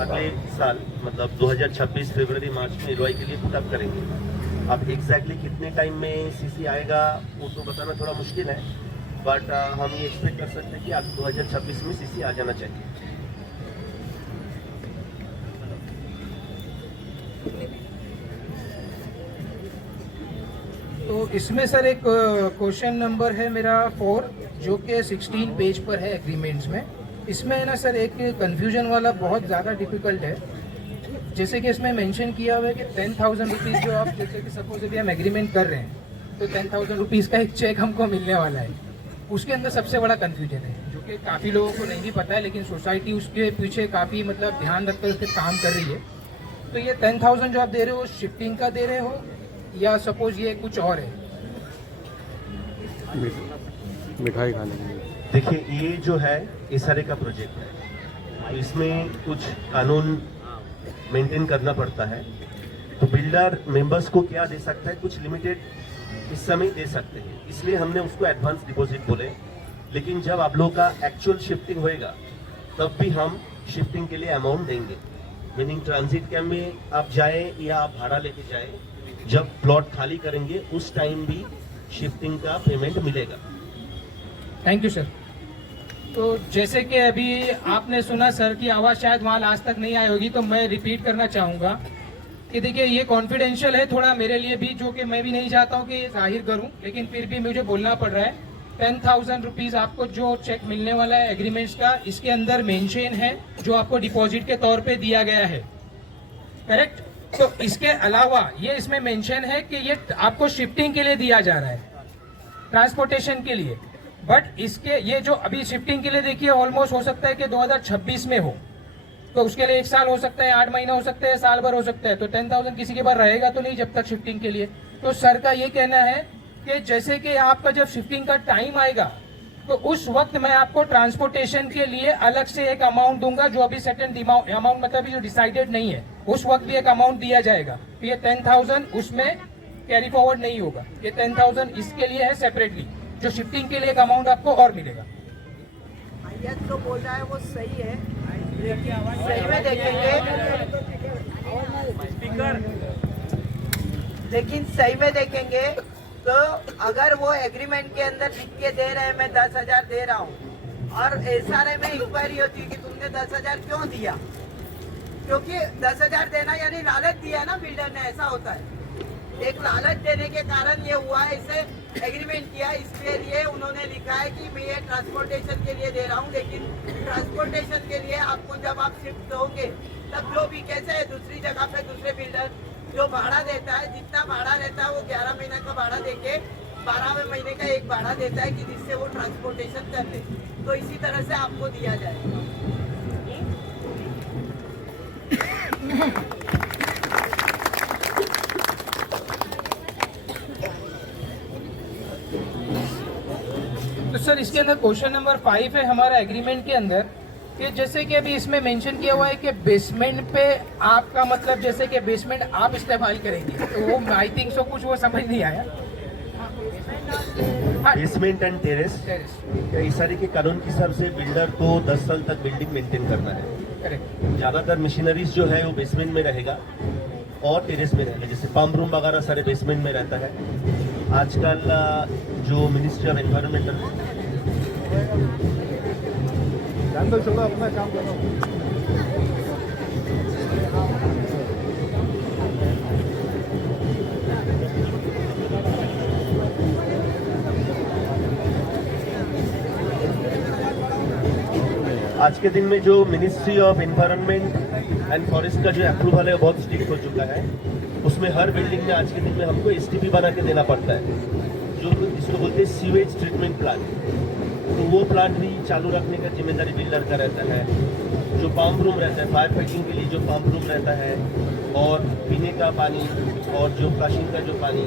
अगले साल मतलब 2026 फरवरी मार्च में एलओआई के लिए पुटअप करेंगे। अब एग्जैक्टली कितने टाइम में सीसी आएगा वो तो बताना थोड़ा मुश्किल है, बट हम ये एक्सपेक्ट कर सकते हैं कि अब 2026 में सीसी आ जाना चाहिए। तो इसमें सर एक क्वेश्चन नंबर है मेरा 4 जो कि 16 पेज पर है एग्रीमेंट्स में। इसमें ना सर एक कंफ्यूजन वाला बहुत ज़्यादा डिफिकल्ट है। जैसे कि इसमें मेंशन किया हुआ है कि 10,000 रुपीज़ जो आप जैसे कि सपोज अभी हम एग्रीमेंट कर रहे हैं तो 10,000 रुपीज़ का एक चेक हमको मिलने वाला है। उसके अंदर सबसे बड़ा कंफ्यूजन है जो कि काफ़ी लोगों को नहीं भी पता है, लेकिन सोसाइटी उसके पीछे काफ़ी मतलब ध्यान रखकर उस पर काम कर रही है। तो ये 10,000 जो आप दे रहे हो शिफ्टिंग का दे रहे हो या सपोज ये कुछ और है? मिठाई खाने के लिए। देखिए ये जो है SRA का प्रोजेक्ट है, तो इसमें कुछ कानून मेंटेन करना पड़ता है। तो बिल्डर मेंबर्स को क्या दे सकता है, कुछ लिमिटेड इस समय दे सकते हैं, इसलिए हमने उसको एडवांस डिपॉजिट बोले। लेकिन जब आप लोगों का एक्चुअल शिफ्टिंग होएगा तब भी हम शिफ्टिंग के लिए अमाउंट देंगे। मीनिंग ट्रांजिट कैंप में आप जाए या आप भाड़ा लेके जाए, जब प्लॉट खाली करेंगे उस टाइम भी शिफ्टिंग का पेमेंट मिलेगा। Thank you sir. तो जैसे कि अभी आपने सुना सर की आवाज़ शायद वहाँ आज तक नहीं आई होगी, तो मैं रिपीट करना चाहूँगा कि देखिए ये कॉन्फिडेंशियल है थोड़ा मेरे लिए भी, जो कि मैं भी नहीं चाहता हूँ कि जाहिर करूँ, लेकिन फिर भी मुझे बोलना पड़ रहा है। 10,000 रुपीज़ आपको जो चेक मिलने वाला है एग्रीमेंट्स का, इसके अंदर मेंशन है जो आपको डिपॉजिट के तौर पे दिया गया है, करेक्ट? तो इसके अलावा ये इसमें मेंशन है कि ये आपको शिफ्टिंग के लिए दिया जा रहा है, ट्रांसपोर्टेशन के लिए। बट इसके ये जो अभी शिफ्टिंग के लिए देखिए ऑलमोस्ट हो सकता है कि 2026 में हो, तो उसके लिए 1 साल हो सकता है, 8 महीना हो सकता है, साल भर हो सकता है। तो 10,000 किसी के पास रहेगा तो नहीं जब तक शिफ्टिंग के लिए। तो सर का ये कहना है कि जैसे कि आपका जब शिफ्टिंग का टाइम आएगा तो उस वक्त मैं आपको ट्रांसपोर्टेशन के लिए अलग से एक अमाउंट दूंगा, जो अभी सेटन अमाउंट मतलब जो डिसाइडेड नहीं है, उस वक्त भी एक अमाउंट दिया जाएगा। तो ये 10,000 उसमें कैरी फॉरवर्ड नहीं होगा, ये 10,000 इसके लिए है सेपरेटली, जो शिफ्टिंग के लिए एक अमाउंट आपको और मिलेगा। भैया जो बोल रहा है वो सही है, सही में देखेंगे, लेकिन सही में देखेंगे तो अगर वो एग्रीमेंट के अंदर लिख के दे रहे हैं मैं 10,000 दे रहा हूँ, और SRA में इंक्वायरी होती है कि तुमने 10,000 क्यों दिया, क्योंकि 10,000 देना यानी लालच दिया ना बिल्डर ने, ऐसा होता है। एक लालच देने के कारण ये हुआ है, इसे एग्रीमेंट किया, इसके लिए उन्होंने लिखा है कि मैं ये ट्रांसपोर्टेशन के लिए दे रहा हूँ। लेकिन ट्रांसपोर्टेशन के लिए आपको जब आप शिफ्ट होगे तब जो भी कैसे है दूसरी जगह पे दूसरे बिल्डर जो भाड़ा देता है, जितना भाड़ा रहता है वो 11 महीने का भाड़ा देके 12वें महीने का एक भाड़ा देता है कि जिससे वो ट्रांसपोर्टेशन कर ले। तो इसी तरह से आपको दिया जाएगा। तो सर इसके अंदर क्वेश्चन नंबर 5 है हमारा एग्रीमेंट के अंदर, कि जैसे कि अभी इसमें मेंशन किया हुआ है कि बेसमेंट पे आपका मतलब जैसे कि बेसमेंट आप इस्तेमाल करेंगे, तो वो आई थिंक सो कुछ वो समझ नहीं आया। बेसमेंट एंड टेरेस SRA के कानून के हिसाब से बिल्डर को 10 साल तक बिल्डिंग मेंटेन करना है। करेक्ट। ज्यादातर मशीनरीज जो है वो बेसमेंट में रहेगा और टेरेस में रहेगा, जैसे पंप रूम वगैरह सारे बेसमेंट में रहता है। आजकल जो मिनिस्ट्री ऑफ एनवायरमेंटल चलो अपना काम करो। आज के दिन में जो ministry of environment and forest का जो अप्रूवल है वो बहुत स्ट्रिक्ट हो चुका है। उसमें हर बिल्डिंग में आज के दिन में हमको STP बना के देना पड़ता है, जो इसको बोलते हैं सीवेज ट्रीटमेंट प्लांट। तो वो प्लांट भी चालू रखने का जिम्मेदारी बिल्डर का रहता है। जो पंप रूम रहता है फायर फाइटिंग के लिए जो पंप रूम रहता है, और पीने का पानी और जो फ्लशिंग का जो पानी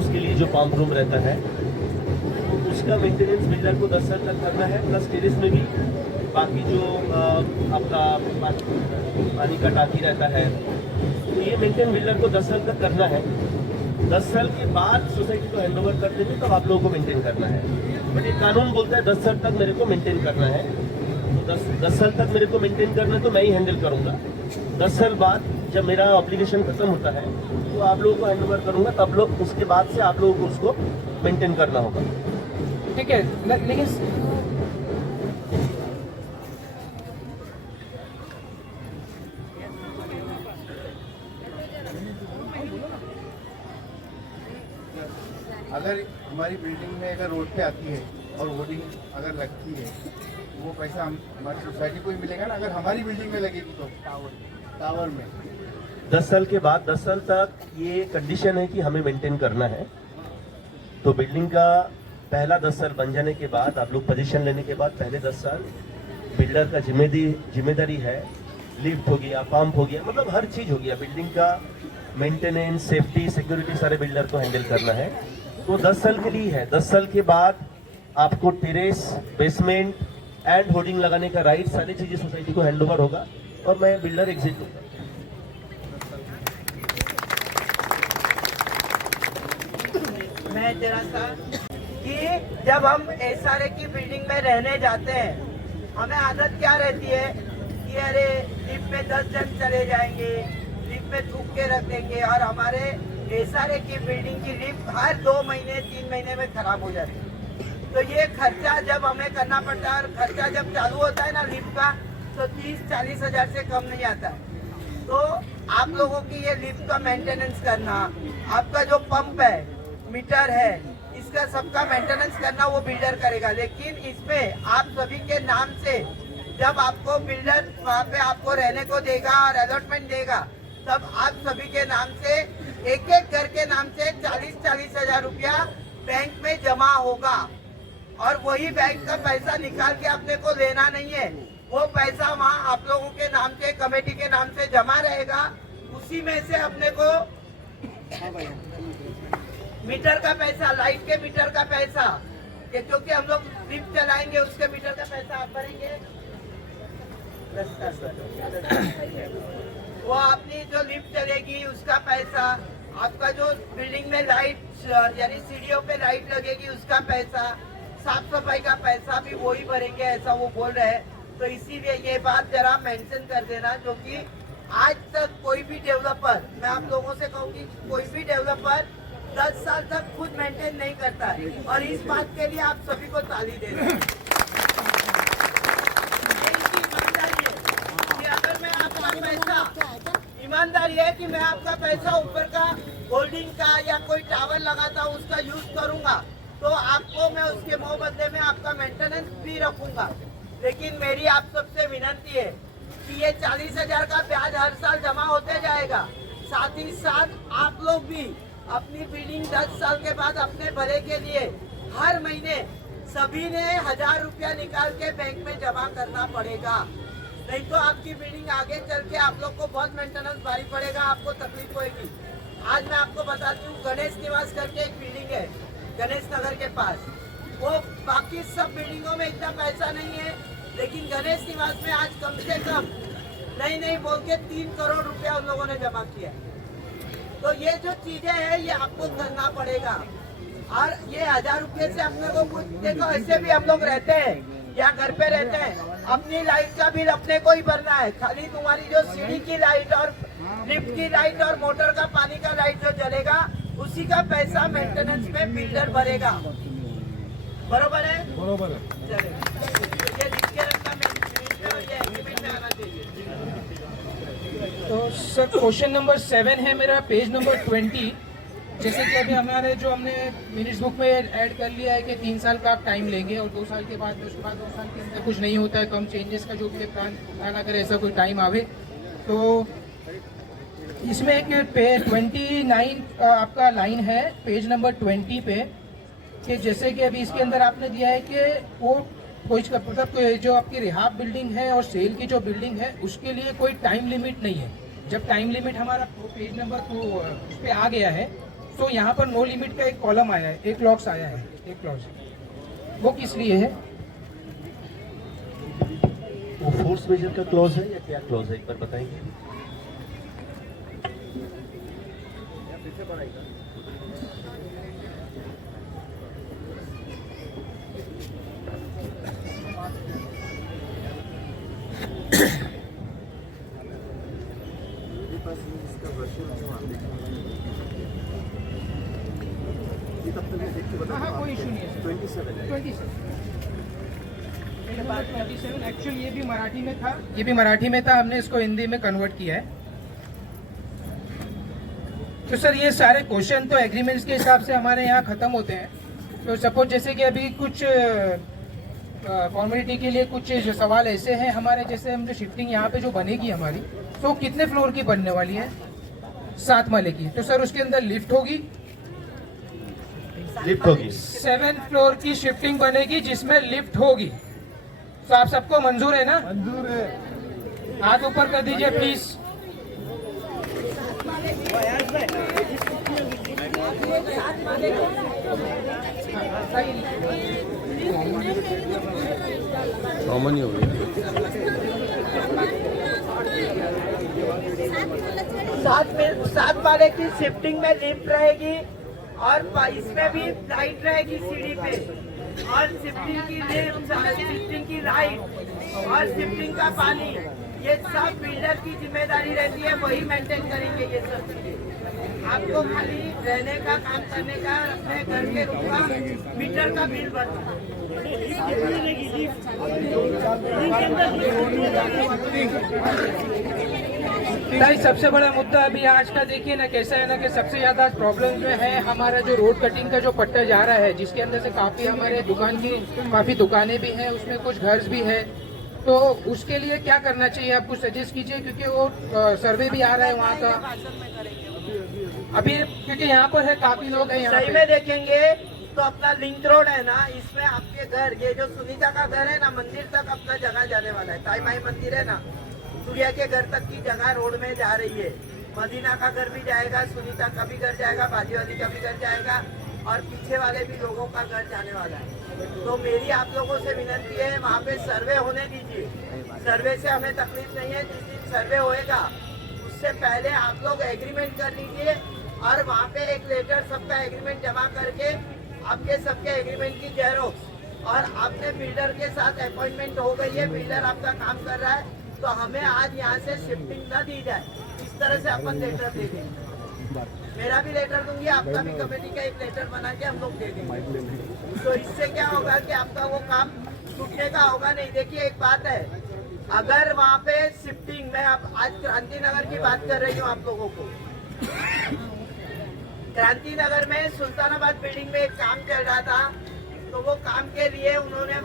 उसके लिए जो पंप रूम रहता है, तो उसका मेंटेनेंस बिल्डर को 10 साल तक करना है। प्लस टेरेस में भी बाकी जो आपका पानी का टाकी रहता है, तो ये मेंटेन बिल्डर को 10 साल तक करना है। 10 साल के बाद सोसाइटी को हैंड ओवर कर देते तब आप लोगों को मेंटेन करना है। बट ये कानून बोलता है 10 साल तक मेरे को मेंटेन करना है, तो 10 साल तक मेरे को मेंटेन करना है तो मैं ही हैंडल करूंगा। 10 साल बाद जब मेरा ऑब्लिगेशन खत्म होता है तो आप लोगों को हैंड ओवर करूंगा, तब लोग उसके बाद से आप लोगों को उसको मेंटेन करना होगा। ठीक है, लेकिन अगर हमारी बिल्डिंग में अगर रोड पे आती है और होर्डिंग अगर लगती है, वो पैसा हमारी सोसाइटी को ही मिलेगा ना, अगर हमारी बिल्डिंग में लगेगी तो टावर में। 10 साल के बाद 10 साल तक ये कंडीशन है कि हमें मेंटेन करना है। तो बिल्डिंग का पहला 10 साल बन जाने के बाद आप लोग पोजीशन लेने के बाद पहले 10 साल बिल्डर का जिम्मेदारी है। लिफ्ट हो गया, पंप हो गया, मतलब हर चीज हो गया, बिल्डिंग का मेंटेनेंस, सेफ्टी, सिक्योरिटी सारे बिल्डर को हैंडल करना है। तो 10 साल के लिए है। 10 साल के बाद आपको टेरेस, बेसमेंट एंड होर्डिंग लगाने का राइट, सारी चीजें सोसाइटी को हैंड ओवर होगा और मैं बिल्डर एग्जिट दूंगा। मैं तेरा सा कि जब हम एसआरए की बिल्डिंग में रहने जाते हैं, हमें आदत क्या रहती है कि अरे लिफ्ट में 10 जन चले जाएंगे, लिफ्ट में थूक के रख देंगे, और हमारे एसआरए की बिल्डिंग की लिफ्ट हर 2 महीने 3 महीने में खराब हो जाती है। तो ये खर्चा जब हमें करना पड़ता है, और खर्चा जब चालू होता है ना लिफ्ट का, तो 30-40 हजार से कम नहीं आता है। तो आप लोगों की ये लिफ्ट का मेंटेनेंस करना, आपका जो पंप है, मीटर है, इसका सबका मेंटेनेंस करना वो बिल्डर करेगा। लेकिन इसमें आप सभी के नाम से जब आपको बिल्डर वहाँ पे आपको रहने को देगा और अलॉटमेंट देगा, तब आप सभी के नाम से एक एक घर के नाम से 40-40 हजार रुपया बैंक में जमा होगा, और वही बैंक का पैसा निकाल के अपने को लेना नहीं है। वो पैसा वहाँ आप लोगों के नाम से, कमेटी के नाम से जमा रहेगा। उसी में से अपने को मीटर का पैसा, लाइट के मीटर का पैसा, ये जो कि हम लोग लिफ्ट चलाएंगे उसके मीटर का पैसा आप भरेंगे। वो अपनी जो लिफ्ट चलेगी उसका पैसा, आपका जो बिल्डिंग में लाइट यानी सीढ़ियों पे लाइट लगेगी उसका पैसा, साफ सफाई का पैसा भी वही भरेंगे, ऐसा वो बोल रहे हैं। तो इसीलिए ये बात जरा मेंशन कर देना, जो कि आज तक कोई भी डेवलपर, मैं आप लोगों से कहूँगी, कोई भी डेवलपर 10 साल तक खुद मेंटेन नहीं करता है, और इस बात के लिए आप सभी को ताली दे रहे हैं। ईमानदारी है कि मैं आपका पैसा ऊपर का होल्डिंग का या कोई टावर लगाता हूँ उसका यूज करूंगा, तो आपको मैं उसके मुँह बदले में आपका मेंटेनेंस भी रखूंगा। लेकिन मेरी आप सबसे विनती है कि ये 40 हजार का ब्याज हर साल जमा होते जाएगा। साथ ही साथ आप लोग भी अपनी बिल्डिंग 10 साल के बाद अपने भले के लिए हर महीने सभी ने 1000 रुपया निकाल के बैंक में जमा करना पड़ेगा। नहीं तो आपकी बिल्डिंग आगे चल के आप लोग को बहुत मेंटेनेंस भारी पड़ेगा, आपको तकलीफ होगी। आज मैं आपको बताती हूँ, गणेश निवास करके एक बिल्डिंग है गणेश नगर के पास, वो बाकी सब बिल्डिंगों में इतना पैसा नहीं है, लेकिन गणेश निवास में आज कम से कम नहीं बोल के 3 करोड़ रुपया उन लोगों ने जमा किया। तो ये जो चीजें हैं ये आपको करना पड़ेगा। और ये 1000 रुपये से अपने को कुछ, देखो ऐसे भी हम लोग रहते हैं या घर पे रहते हैं, अपनी लाइट का बिल अपने को ही भरना है। खाली तुम्हारी जो सीढ़ी की लाइट और लिफ्ट की लाइट और मोटर का पानी का लाइट जो जलेगा उसी का पैसा मेंटेनेंस में बिल्डर भरेगा। बरोबर है? बरोबर है। चलिए ये लिख के रखना, ये एग्रीमेंट में आना चाहिए। तो सर क्वेश्चन नंबर 7 है मेरा, पेज नंबर 20। जैसे कि अभी हमारे जो हमने मिनट्स बुक में ऐड कर लिया है कि 3 साल का आप टाइम लेंगे और 2 साल के बाद, उसके बाद 2 साल के अंदर कुछ नहीं होता है तो हम चेंजेस का जो भी प्लान अगर ऐसा कोई टाइम आवे, तो इसमें एक पे 29 आपका लाइन है पेज नंबर 20 पे, कि जैसे कि अभी इसके अंदर आपने दिया है कि वो कोई मतलब जो आपकी रिहाब बिल्डिंग है और सेल की जो बिल्डिंग है उसके लिए कोई टाइम लिमिट नहीं है। जब टाइम लिमिट हमारा पेज नंबर उस पर आ गया है तो यहाँ पर नो लिमिट का एक कॉलम आया है, एक क्लॉज आया है, एक क्लॉज, वो किस लिए है? वो फोर्स मेजर का क्लॉज है या क्या क्लॉज है, एक बार बताएंगे? हाँ कोई इशू नहीं है। 27 एक्चुअली ये भी मराठी में था, हमने इसको हिंदी में कन्वर्ट किया है। तो सर ये सारे क्वेश्चन तो एग्रीमेंट्स के हिसाब से हमारे यहाँ खत्म होते हैं। तो सपोज जैसे कि अभी कुछ फॉर्मेलिटी के लिए कुछ सवाल ऐसे हैं हमारे, जैसे हम जो शिफ्टिंग यहाँ पे जो बनेगी हमारी, तो कितने फ्लोर की बनने वाली है? 7 माले की। तो सर उसके अंदर लिफ्ट होगी, 7 फ्लोर की शिफ्टिंग बनेगी जिसमें लिफ्ट होगी। तो आप सबको मंजूर है ना? मंजूर है। हाथ ऊपर कर दीजिए प्लीज। कॉमन ही हो गया। 7 माले की शिफ्टिंग में लिफ्ट रहेगी और इसमें भी लाइट रहेगी सीढ़ी पे, और शिफ्टिंग की लिफ्ट, शिफ्टिंग की लाइट और शिफ्टिंग का पानी, ये सब बिल्डर की जिम्मेदारी रहती है, वही मेंटेन करेंगे ये सब चीजें। आपको खाली रहने का, काम करने का, अपने घर के रूम का, मीटर का बिल भरना। भाई सबसे बड़ा मुद्दा अभी आज का देखिए ना, कैसा है ना कि सबसे ज्यादा प्रॉब्लम जो है हमारा जो रोड कटिंग का जो पट्टा जा रहा है, जिसके अंदर से काफी हमारे काफी दुकानें भी हैं, उसमें कुछ घर भी है। तो उसके लिए क्या करना चाहिए, आप कुछ सजेस्ट कीजिए, क्योंकि वो सर्वे भी आ रहा है वहाँ का अभी, क्योंकि यहाँ पर है काफी लोग हैं यहाँ सही में देखेंगे तो अपना लिंक रोड है ना, इसमें आपके घर, ये जो सुनीता का घर है ना, मंदिर तक अपना जगह जाने वाला है। ताई माई मंदिर है ना, सूर्या के घर तक की जगह रोड में जा रही है। मदीना का घर भी जाएगा, सुनीता का भी घर जाएगा, बाजीवाली का भी घर जाएगा, और पीछे वाले भी लोगों का घर जाने वाला है। तो मेरी आप लोगों से विनती है, वहाँ पे सर्वे होने दीजिए। सर्वे से हमें तकलीफ नहीं है, जिस दिन सर्वे होएगा उससे पहले आप लोग एग्रीमेंट कर लीजिए, और वहाँ पे एक लेटर सबका एग्रीमेंट जमा करके आपके सबके एग्रीमेंट की जेरोक्स, और आपने बिल्डर के साथ अपॉइंटमेंट हो गई है, बिल्डर आपका काम कर रहा है, तो हमें आज यहाँ से शिफ्टिंग न दी जाए, इस तरह से अपन लेटर दे देंगे। मेरा भी लेटर दूंगी, आपका भी कमेटी का एक लेटर बना के हम लोग दे देंगे। तो इससे क्या होगा कि आपका वो काम छूटने का होगा नहीं। देखिए एक बात है, अगर वहाँ पे शिफ्टिंग में, आज क्रांति नगर की बात कर रही हूँ आप लोगों को, क्रांति नगर में सुल्तानाबाद बिल्डिंग में एक काम चल रहा था, तो वो काम के लिए उन्होंने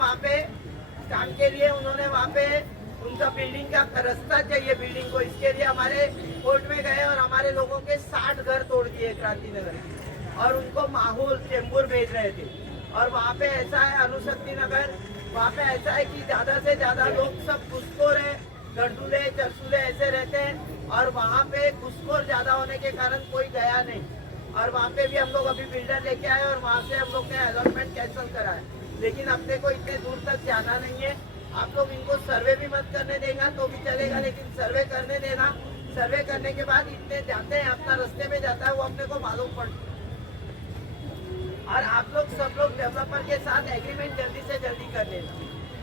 वहाँ पे उनका बिल्डिंग का रास्ता चाहिए बिल्डिंग को, इसके लिए हमारे कोर्ट में गए और हमारे लोगों के 60 घर तोड़ दिए क्रांति नगर में, और उनको माहौल चेंबूर भेज रहे थे। और वहाँ पे ऐसा है, अनुशक्ति नगर, वहाँ पे ऐसा है कि ज्यादा से ज्यादा लोग सब घुसखोर है, गरदुले चरसुले ऐसे रहते हैं, और वहाँ पे घुसखोर ज्यादा होने के कारण कोई गया नहीं। और वहाँ पे भी हम लोग अभी बिल्डर लेके आए और वहाँ से हम लोग ने अलॉटमेंट कैंसिल करा है, लेकिन अपने को इतने दूर तक जाना नहीं है। आप लोग इनको सर्वे भी मत करने देगा तो भी चलेगा, लेकिन सर्वे करने देना। सर्वे करने के बाद इतने जाते हैं, अपना रास्ते में जाता है, वो अपने को मालूम पड़ता है। और आप लोग सब लोग डेवलपर के साथ एग्रीमेंट जल्दी से जल्दी कर लेना।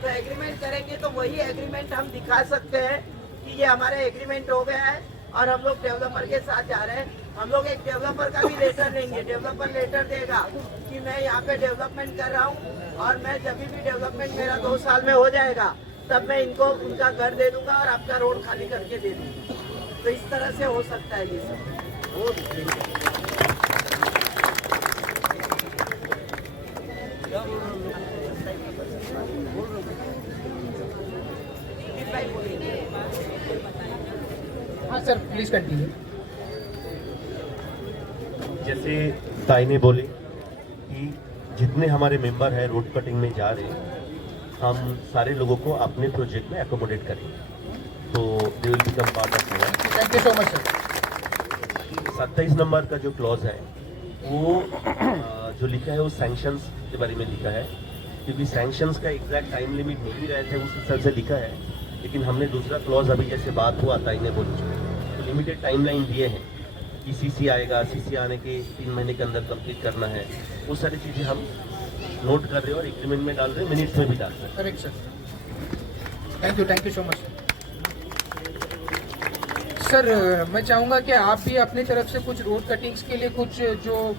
तो एग्रीमेंट करेंगे तो वही एग्रीमेंट हम दिखा सकते हैं कि ये हमारा एग्रीमेंट हो गया है और हम लोग डेवलपर के साथ जा रहे हैं। हम लोग एक डेवलपर का भी लेटर लेंगे, डेवलपर लेटर देगा कि मैं यहाँ पे डेवलपमेंट कर रहा हूँ, और मैं जब भी डेवलपमेंट मेरा 2 साल में हो जाएगा तब मैं इनको उनका घर दे दूंगा और आपका रोड खाली करके दे दूंगा। तो इस तरह से हो सकता है ये सब। हाँ सर प्लीज कंटिन्यू। जैसे ताई ने बोले कि जितने हमारे मेंबर हैं रोड कटिंग में जा रहे हैं, हम सारे लोगों को अपने प्रोजेक्ट में एकोमोडेट करेंगे, तो they will become part of our. Thank you so much sir. 27 number का जो क्लॉज है वो जो लिखा है वो सैंक्शंस के बारे में लिखा है, क्योंकि सैंक्शंस का एग्जैक्ट टाइम लिमिट नहीं रहे थे उस हिसाब से लिखा है। लेकिन हमने दूसरा क्लॉज अभी जैसे बात हुआ ताई ने बोली तो लिमिटेड टाइमलाइन दिए हैं कि सीसी आएगा, सीसी आने के 3 महीने के अंदर कंप्लीट करना है। वो सारी चीज़ें हम नोट कर रहे हैं और एग्रीमेंट में डाल रहे हैं, मिनट्स में भी डाल रहे हैं। Correct sir, thank you so much sir. मैं चाहूँगा कि आप भी अपनी तरफ से कुछ रोड कटिंग्स के लिए कुछ जो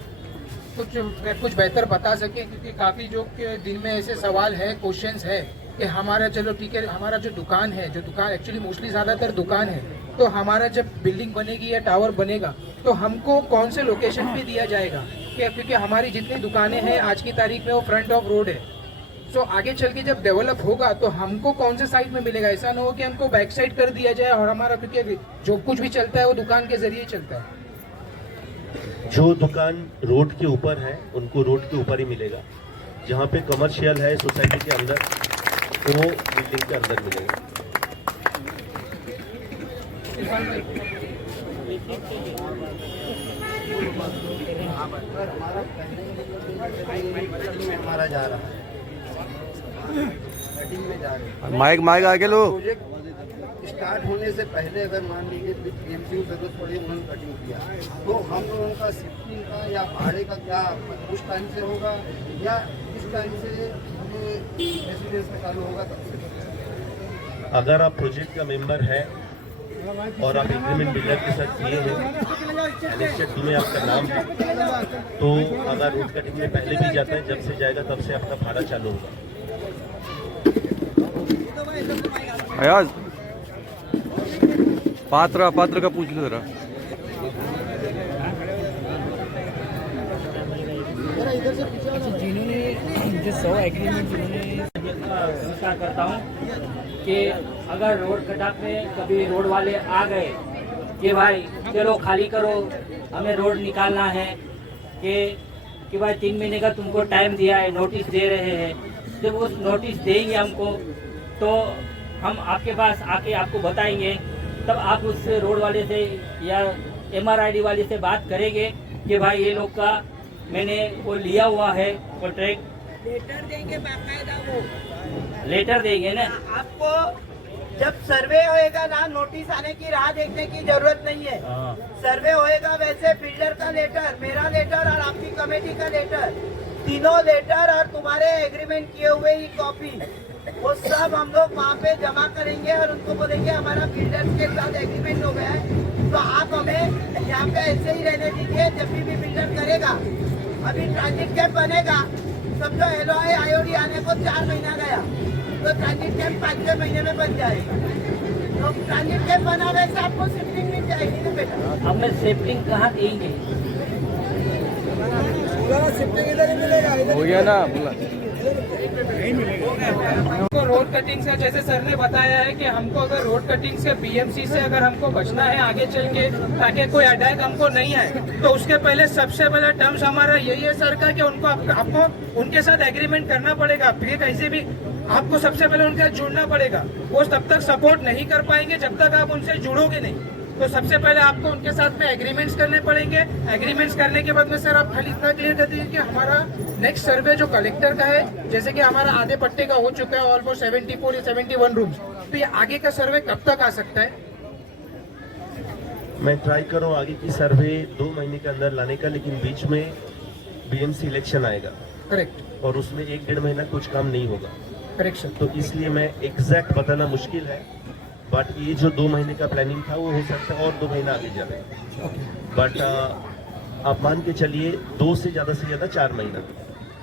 कुछ बेहतर बता सके, क्योंकि काफ़ी जो के दिन में ऐसे सवाल है, क्वेश्चंस है कि हमारा चलो ठीक है, हमारा जो दुकान एक्चुअली मोस्टली ज़्यादातर दुकान है, तो हमारा जब बिल्डिंग बनेगी या टावर बनेगा तो हमको कौन से लोकेशन पे दिया जाएगा, क्योंकि हमारी जितनी दुकानें हैं आज की तारीख में वो फ्रंट ऑफ रोड है। सो आगे चल के जब डेवलप होगा तो हमको कौन से साइड में मिलेगा? ऐसा ना हो कि हमको बैक साइड कर दिया जाए और हमारा, क्योंकि जो कुछ भी चलता है वो दुकान के जरिए चलता है। जो दुकान रोड के ऊपर है उनको रोड के ऊपर ही मिलेगा, जहाँ पे कमर्शियल है सोसाइटी के अंदर वो बिल्डिंग के अंदर मिलेगा। हमारा जा रहा है माइक आगे लो। प्रोजेक्ट स्टार्ट होने से पहले अगर मान लीजिए बीएमसी को जरूरत पड़ी, उन्होंने कटिंग किया, तो हम लोगों का शिफ्टिंग का या भाड़े का क्या उस टाइम से होगा या इस टाइम से रेसिडेंस में चालू होगा? तब से अगर आप प्रोजेक्ट का मेंबर है और आप एग्रीमेंट बिल्डर के साथ किए हैं, एनेक्चर 2 में आपका नाम है, तो अगर रोड कटिंग में पहले भी जाता है, जब से जाएगा तब से आपका भाड़ा चालू होगा। अयाज पात्र का पूछ लो जरा। जिन्होंने जो 100 एग्रीमेंट नमस्कार करता हूँ कि अगर रोड कटा पे कभी रोड वाले आ गए कि भाई चलो खाली करो, हमें रोड निकालना है, कि भाई 3 महीने का तुमको टाइम दिया है, नोटिस दे रहे हैं, जब वो नोटिस देंगे हमको तो हम आपके पास आके आपको बताएंगे, तब आप उस रोड वाले से या MRID वाले से बात करेंगे कि भाई ये लोग का मैंने वो लिया हुआ है कॉन्ट्रैक्ट। लेटर देंगे बाकायदा, वो लेटर देंगे ना आपको। जब सर्वे होएगा ना, नोटिस आने की राह देखने की जरूरत नहीं है। सर्वे होएगा वैसे बिल्डर का लेटर, मेरा लेटर और आपकी कमेटी का लेटर, तीनों लेटर और तुम्हारे एग्रीमेंट किए हुए ही कॉपी, वो सब हम लोग वहाँ पे जमा करेंगे और उनको बोलेंगे हमारा बिल्डर के साथ एग्रीमेंट हो गया है, तो आप हमें यहाँ पे ऐसे ही रहने दीजिए। जब भी बिल्डर करेगा, अभी ट्रांजिट कैंप बनेगा, समझो LOI IOD आने को 4 महीना गया, तो ट्रांजिट कैंप 5-6 महीने में बन जाएगा। तो ट्रांजिट कैंप बनाने से आपको शिफ्टिंग मिल जाएगी ना बेटा। हमें शिफ्टिंग कहाँ देंगे? शिफ्टिंग इधर ही मिलेगा, हो गया ना। हमको रोड कटिंग से, जैसे सर ने बताया है कि हमको अगर रोड कटिंग से BMC से अगर हमको बचना है आगे चल के, ताकि कोई अटैक हमको नहीं आए, तो उसके पहले सबसे पहला टर्म्स हमारा यही है सर का कि उनको आपको उनके साथ एग्रीमेंट करना पड़ेगा। फिर कैसे भी आपको सबसे पहले उनके साथ जुड़ना पड़ेगा। वो तब तक सपोर्ट नहीं कर पाएंगे जब तक आप उनसे जुड़ोगे नहीं। तो सबसे पहले आपको उनके साथ में एग्रीमेंट्स करने पड़ेगे। एग्रीमेंट्स करने के बाद में सर आप खाली इतना क्लियर कर दीजिए कि हमारा नेक्स्ट सर्वे जो कलेक्टर का है, जैसे कि हमारा आधे पट्टे का हो चुका है ऑलमोस्ट 74 या 71 रूम्स, तो ये आगे का सर्वे कब तक आ सकता है? मैं ट्राई करूँ आगे की सर्वे 2 महीने के अंदर लाने का, लेकिन बीच में BMC इलेक्शन आएगा। करेक्ट। और उसमें 1-1.5 महीना कुछ काम नहीं होगा। Correct sir. तो इसलिए मैं एग्जैक्ट बताना मुश्किल है, बट ये जो 2 महीने का प्लानिंग था वो हो सकता है और 2 महीना आगे जाए। बट आप मान के चलिए 2 से ज़्यादा 4 महीना।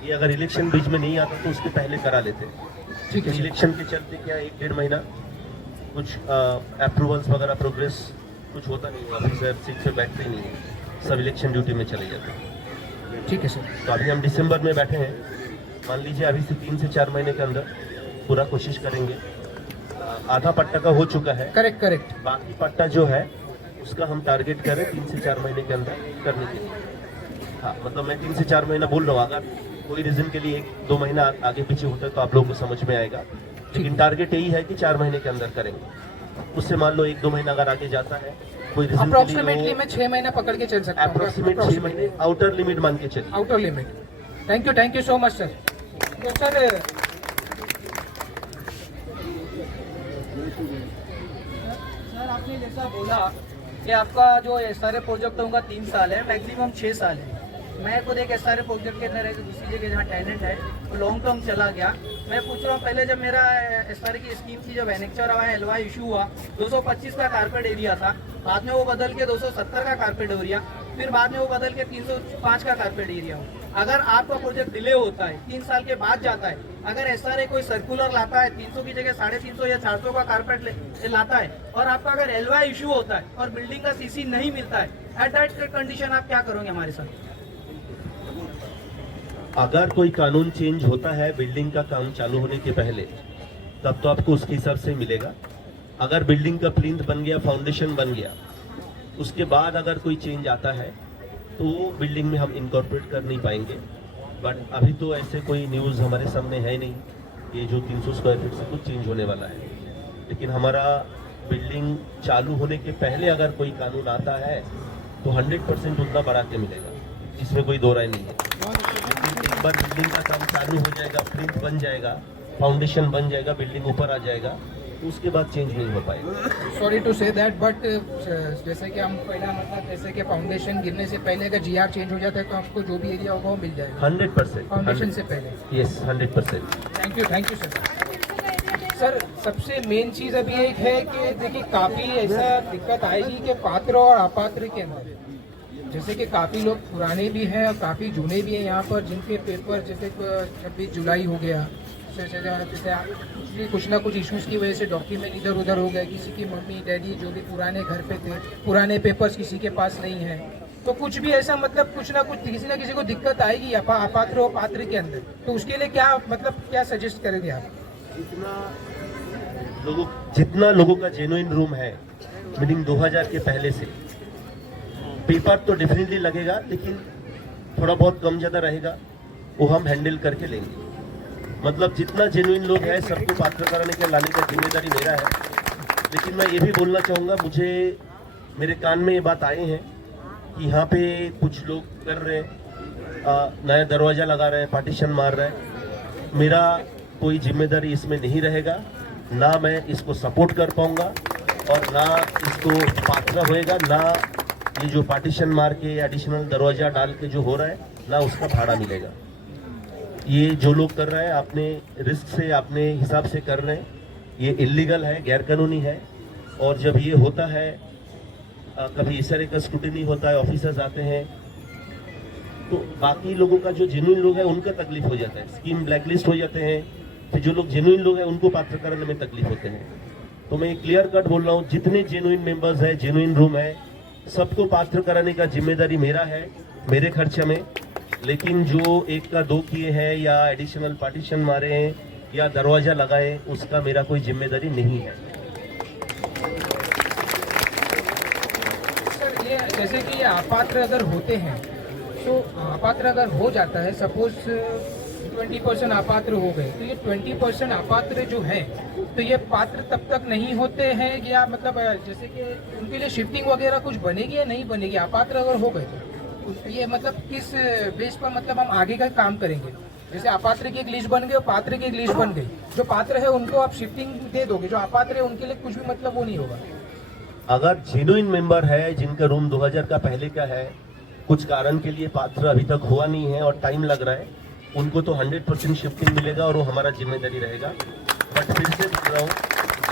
ये अगर इलेक्शन बीच में नहीं आता तो उसके पहले करा लेते। ठीक है। इलेक्शन के चलते क्या 1-1.5 महीना कुछ अप्रूवल्स वगैरह प्रोग्रेस कुछ होता नहीं है, ऑफिसर सीट से बैठते ही नहीं है, सब इलेक्शन ड्यूटी में चले जाते हैं। ठीक है सर। तो अभी हम दिसंबर में बैठे हैं, मान लीजिए अभी से 3 से 4 महीने के अंदर पूरा कोशिश करेंगे। आधा पट्टा का हो चुका है। करेक्ट। बाकी पट्टा जो है उसका हम टारगेट करें 3 से 4 महीने के अंदर करने के लिए। हाँ, मतलब मैं 3 से 4 महीना बोल रहा हूँ, अगर कोई रीजन के लिए 1-2 महीना आगे पीछे होता है तो आप लोगों को समझ में आएगा, लेकिन टारगेट यही है कि 4 महीने के अंदर करेंगे। उससे मान लो 1-2 महीना अगर आगे जाता है कोई रीजन अप्रोक्सीमेटली मैं 6 महीना पकड़ के चल सकता हूँ। अप्रोक्सीमेट 6 महीने आउटर लिमिट मान के चलिए। Outer limit. Thank you so much sir. तो सर आपने जैसा बोला कि आपका जो SRA प्रोजेक्ट होगा 3 साल है, मैक्सिमम 6 साल है। मैं खुद एक SRA प्रोजेक्ट के अंदर है, दूसरी जगह जहाँ टेनेंट है वो लॉन्ग टर्म चला गया। मैं पूछ रहा हूँ, पहले जब मेरा SRA की स्कीम थी, जब एनेक्चर हुआ, LOI इशू हुआ, 225 का कारपेट एरिया था, बाद में वो बदल के 270 का कारपेट एरिया, फिर बाद में वो बदल के 305 का कारपेट एरिया हो। अगर आपका प्रोजेक्ट डिले होता है, 3 साल के बाद जाता है, अगर एसआरए कोई सर्कुलर लाता है 300 की जगह 350 या 400 का कारपेट लाता है, और आपका अगर एलवाई इशू होता है और बिल्डिंग का सीसी नहीं मिलता है, एट दैट कंडीशन आप क्या करोगे हमारे साथ? अगर कोई कानून चेंज होता है बिल्डिंग का काम चालू होने के पहले, तब तो आपको उसके हिसाब से मिलेगा। अगर बिल्डिंग का प्लिंथ बन गया, फाउंडेशन बन गया, उसके बाद अगर कोई चेंज आता है तो वो बिल्डिंग में हम इनकॉर्पोरेट कर नहीं पाएंगे। बट अभी तो ऐसे कोई न्यूज़ हमारे सामने है नहीं, ये जो 300 स्क्वायर फीट से कुछ चेंज होने वाला है। लेकिन हमारा बिल्डिंग चालू होने के पहले अगर कोई कानून आता है तो 100% उतना बढ़ा के मिलेगा, इसमें कोई दो राय नहीं है। लेकिन एक बार बिल्डिंग का काम चालू हो जाएगा, प्लिंथ बन जाएगा, फाउंडेशन बन जाएगा, बिल्डिंग ऊपर आ जाएगा, तो उसके बाद चेंज नहीं हो पाएगा। Sorry to say that, but जैसे कि हम पहला मतलब जैसे कि फाउंडेशन गिरने से पहले अगर जीआर चेंज हो जाता है तो आपको जो भी एरिया होगा वो मिल जाएगा 100% फाउंडेशन से पहले। Yes, 100%। Thank you sir. Sir सबसे मेन चीज़ अभी एक है कि देखिए काफ़ी ऐसा दिक्कत आएगी कि पात्र और अपात्र के अंदर, जैसे कि काफ़ी लोग पुराने भी हैं और काफ़ी जूने भी हैं यहाँ पर, जिनके पेपर जैसे 26 जुलाई हो गया, जैसे कुछ ना कुछ इश्यूज़ की वजह से डॉक्यूमेंट इधर उधर हो गए, किसी की मम्मी डैडी जो भी पुराने घर पे थे, पुराने पेपर्स किसी के पास नहीं है, तो कुछ भी ऐसा मतलब कुछ ना कुछ किसी ना किसी को दिक्कत आएगी अपात्र और पात्र के अंदर, तो उसके लिए क्या मतलब क्या सजेस्ट करेंगे आप? जितना लोगों का जेन्युइन रूम है, मीनिंग 2000 के पहले से, पेपर तो डेफिनेटली लगेगा, लेकिन थोड़ा बहुत कम ज़्यादा रहेगा, वो हम हैंडल करके लेंगे। मतलब जितना जेन्युइन लोग हैं सबको पात्र कराने के लाने का जिम्मेदारी मेरा है। लेकिन मैं ये भी बोलना चाहूँगा, मुझे मेरे कान में ये बात आए हैं कि यहाँ पे कुछ लोग कर रहे हैं, नया दरवाज़ा लगा रहे हैं, पार्टीशन मार रहे हैं। मेरा कोई जिम्मेदारी इसमें नहीं रहेगा, ना मैं इसको सपोर्ट कर पाऊँगा और ना इसको पात्र होएगा, ना ये जो पार्टीशन मार के एडिशनल दरवाज़ा डाल के जो हो रहा है, ना उसका भाड़ा मिलेगा। ये जो लोग कर रहे हैं अपने रिस्क से, अपने हिसाब से कर रहे हैं, ये इलीगल है, गैरकानूनी है। और जब ये होता है, कभी इस तरह का स्क्रूटिनी होता है, ऑफिसर्स आते हैं, तो बाकी लोगों का जो जेन्युइन लोग हैं उनका तकलीफ हो जाता है, स्कीम ब्लैकलिस्ट हो जाते हैं। फिर जो लोग जेन्युइन लोग हैं उनको पात्र कराने में तकलीफ होते हैं। तो मैं क्लियर कट बोल रहा हूँ, जितने जेन्युइन मेंबर्स हैं, जेन्युइन रूम है, सबको पात्र कराने का जिम्मेदारी मेरा है, मेरे खर्चे में। लेकिन जो एक का दो किए हैं या एडिशनल पार्टीशन मारे हैं या दरवाजा लगाए, उसका मेरा कोई जिम्मेदारी नहीं है। सर ये जैसे कि ये अपात्र अगर होते हैं, तो अपात्र अगर हो जाता है, सपोज 20% अपात्र हो गए, तो ये 20% अपात्र जो है, तो ये पात्र तब तक नहीं होते हैं, या मतलब जैसे कि उनके लिए शिफ्टिंग वगैरह कुछ बनेगी या नहीं बनेगी? अपात्र अगर हो गए तो ये मतलब किस बेस पर मतलब हम आगे का काम करेंगे? जैसे अपात्र की एक लिस्ट बन गई और पात्र की एक लिस्ट बन गई, जो पात्र है उनको आप शिफ्टिंग दे दोगे, जो अपात्र है उनके लिए कुछ भी मतलब वो नहीं होगा? अगर जेन्युइन मेंबर है, जिनका रूम 2000 का पहले का है, कुछ कारण के लिए पात्र अभी तक हुआ नहीं है और टाइम लग रहा है, उनको तो 100% शिफ्टिंग मिलेगा और वो हमारा जिम्मेदारी रहेगा। बट फिर से बोल रहा हूँ,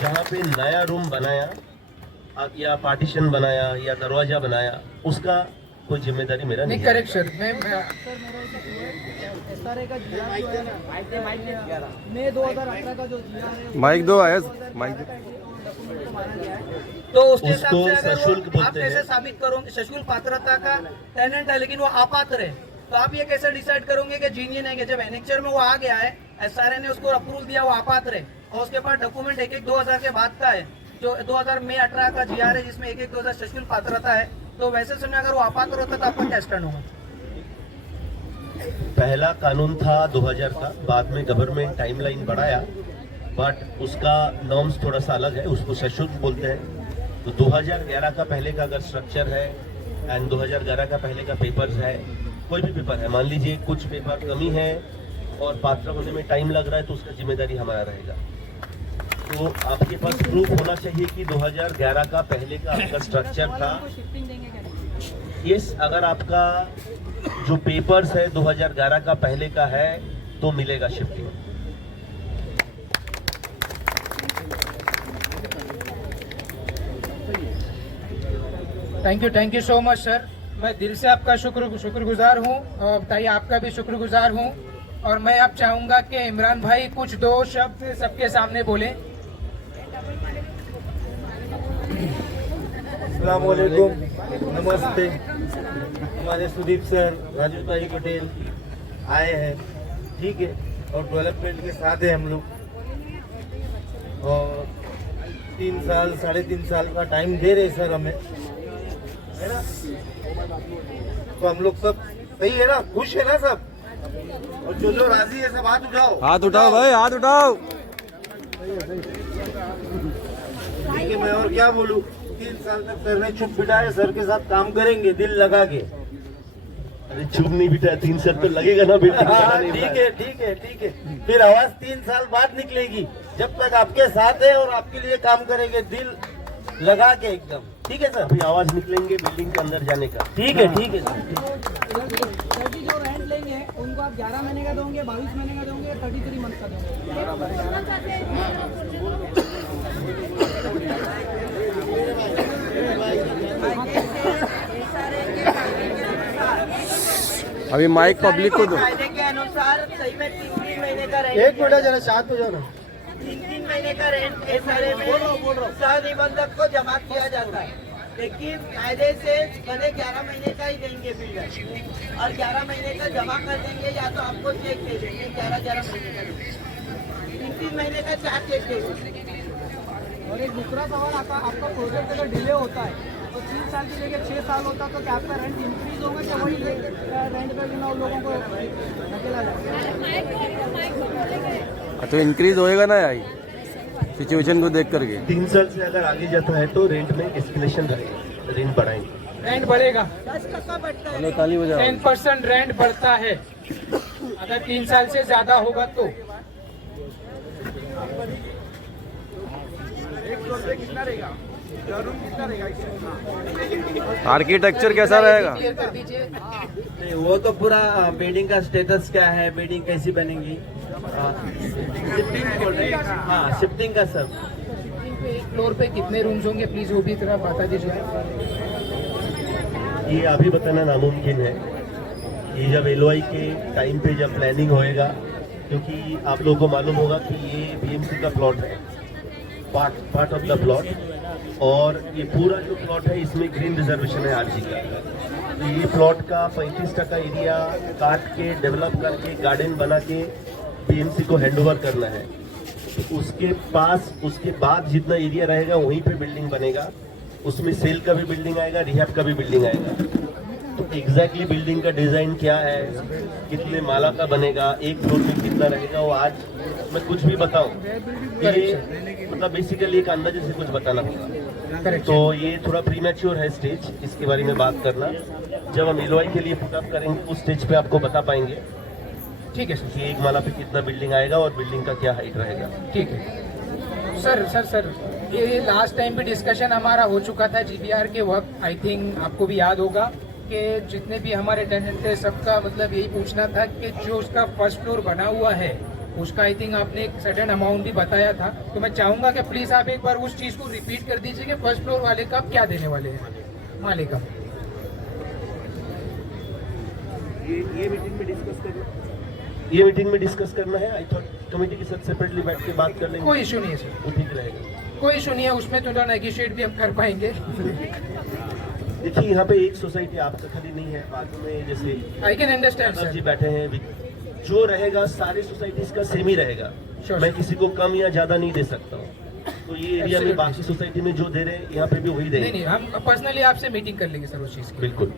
जहाँ पे नया रूम बनाया या पार्टीशन बनाया या दरवाजा बनाया, उसका कोई जिम्मेदारी मेरा नहीं है। Correct sir. मई 2018 का जो जीआर है, माइक दो आयज, माइक दो। तो उसके हिसाब उसको से अगर सशुल्क आप बोलते कैसे हैं। साबित करोगे सशुल्क पात्रता का टेनेंट है लेकिन वो अपात्र है, तो आप ये कैसे डिसाइड करोगे कि जीनियन है? कि जब एनेक्चर में वो आ गया है, एसआरए ने उसको अप्रूवल दिया, वो अपात्र है, और उसके पास डॉक्यूमेंट एक 2000 के बाद का है, जो 2000 मई 18 का जीआर है, जिसमें 2000 सशुल्क पात्रता है, तो वैसे समय अगर वो अपात्र होता तो आपका क्या स्टैंड होगा? पहला कानून था 2000 का, बाद में गवर्नमेंट टाइमलाइन बढ़ाया, बट उसका नॉर्म्स थोड़ा सा अलग है, उसको सशुल्क बोलते हैं। तो 2011 का पहले का अगर स्ट्रक्चर है एंड 2011 का पहले का पेपर्स है, कोई भी पेपर है, मान लीजिए कुछ पेपर कमी है और पात्र होने में टाइम लग रहा है, तो उसका जिम्मेदारी हमारा रहेगा। तो आपके पास प्रूफ होना चाहिए कि 2011 का पहले का आपका स्ट्रक्चर था। यस, अगर आपका जो पेपर्स है 2011 का पहले का है तो मिलेगा shifting. Thank you so much sir. मैं दिल से आपका शुक्रगुजार हूँ और भाई आपका भी शुक्रगुजार हूँ। और मैं अब चाहूँगा कि इमरान भाई कुछ 2 शब्द सबके सामने बोले। अस्सलाम वालेकुम, नमस्ते। हमारे सुदीप सर, राजू भाई पटेल आए हैं, ठीक है, और डेवलपमेंट के साथ है हम लोग, और 3 साल 3.5 साल का टाइम दे रहे सर हमें, है ना। तो हम लोग सब सही है ना, खुश है ना सब, और जो राजी है सब हाथ उठाओ। हाथ उठाओ भाई, हाथ उठाओ। ठीक है, मैं और क्या बोलूँ, 3 साल तक सर ने चुप बिठाए, सर के साथ काम करेंगे दिल लगा के। अरे चुप नहीं बिठाया, 3 साल तो लगेगा ना बेटा। ठीक है ठीक है ठीक है, फिर आवाज 3 साल बाद निकलेगी, जब तक आपके साथ है और आपके लिए काम करेंगे दिल लगा के एकदम, ठीक है सर। अभी आवाज निकलेंगे बिल्डिंग के अंदर जाने का। ठीक है ठीक है सर। सर जी जो रेंट लेंगे उनको आप 11 महीने का दोगे, 22 महीने का दोगे, 33 मंथ का दोगे? अभी माइक पब्लिक को दो। कायदे के अनुसार सही में 3-3 महीने का रेंट, 1 मिनट जरा शांत हो जाओ ना। 3-3 महीने का रेंट SRA में सहनिबंधक को जमा किया जाता है, लेकिन कायदे से भले 11 महीने का ही देंगे बिल्डर, और 11 महीने का जमा कर देंगे, या तो आपको चेक दे देंगे 11 महीने का, 3-3 महीने का 4 चेक दे देंगे। और एक दूसरा सवाल आता, आपका प्रोजेक्ट अगर डिले होता है तो 3 साल की जगह 6 साल होता तो क्या आपका रेंट इंक्रीज होगा, क्या वही रेंट पे बिना उन लोगों को धकेला जाएगा? तो इंक्रीज होएगा ना यार, सिचुएशन को देख करके। 3 साल से अगर आगे जाता है तो रेंट में एस्केलेशन रहेगा, रेंट बढ़ाएंगे। रेंट बढ़ेगा, 10% बढ़ता है। चलो ताली बजाओ। 10% रेंट बढ़ता है अगर 3 साल से ज्यादा होगा तो। आर्किटेक्चर कैसा रहेगा? कर दीजिए। नहीं, वो तो पूरा बिल्डिंग का स्टेटस क्या है, बिल्डिंग कैसी बनेगी, शिफ्टिंग बोल रहे हैं। हाँ, शिफ्टिंग का सब। एक फ्लोर पे कितने रूम्स होंगे प्लीज वो भी तरह बता दीजिए। ये अभी बताना नामुमकिन है, ये जब LOI के टाइम पे जब प्लानिंग होएगा, क्योंकि आप लोगों को मालूम होगा कि ये BMC का प्लॉट है, पार्ट ऑफ द प्लॉट, और ये पूरा जो प्लॉट है इसमें ग्रीन रिजर्वेशन है RG का। तो ये प्लॉट का 35% एरिया काट के डेवलप करके गार्डन बना के BMC को हैंडओवर करना है। तो उसके बाद जितना एरिया रहेगा वहीं पे बिल्डिंग बनेगा, उसमें सेल का भी बिल्डिंग आएगा, रिहैब का भी बिल्डिंग आएगा। तो एग्जैक्टली बिल्डिंग का डिजाइन क्या है, कितने माला का बनेगा, एक फ्लोर में कितना रहेगा, वो आज मैं कुछ भी बताऊं ये मतलब बेसिकली एक अंदाजे से कुछ बताना होगा। तो ये थोड़ा प्रीमैच्योर है स्टेज, इसके बारे में बात करना। जब हम LOI के लिए पुटअप करेंगे उस स्टेज पे आपको बता पाएंगे, ठीक है सर, कि एक माला पे कितना बिल्डिंग आएगा और बिल्डिंग का क्या हाइट रहेगा। ठीक है सर ये लास्ट टाइम भी डिस्कशन हमारा हो चुका था GBR के वक्त। आई थिंक आपको भी याद होगा कि जितने भी हमारे टेनेंट थे सबका मतलब यही पूछना था कि जो उसका फर्स्ट फ्लोर बना हुआ है उसका आई थिंक आपने एक सर्टेन अमाउंट भी बताया था। तो मैं चाहूंगा कि प्लीज आप एक बार उस चीज को रिपीट कर दीजिए कि फर्स्ट फ्लोर वाले का क्या देने वाले हैं मालिक का। ये मीटिंग में डिस्कस करना है। आई थॉट कमेटी के साथ सेपरेटली बैठ के बात कर लेंगे। कोई इशू नहीं है सर, वो ठीक रहेगा। कोई इशू नहीं है, उसमें थोड़ा नेगोशिएट भी हम कर पाएंगे। देखिए यहाँ पे एक सोसाइटी आपका खाली नहीं है, बाजू में जैसे आई कैन अंडरस्टैंड जी सर। बैठे हैं, जो रहेगा सारे सोसाइटीज का सेम ही रहेगा। Sure, मैं sir. किसी को कम या ज्यादा नहीं दे सकता हूँ। तो ये एरिया में Absolutely. बाकी सोसाइटी में जो दे रहे हैं यहाँ पे भी वही नहीं देंगे। नहीं, हम पर्सनली आपसे मीटिंग कर लेंगे सर उस चीज की। बिल्कुल।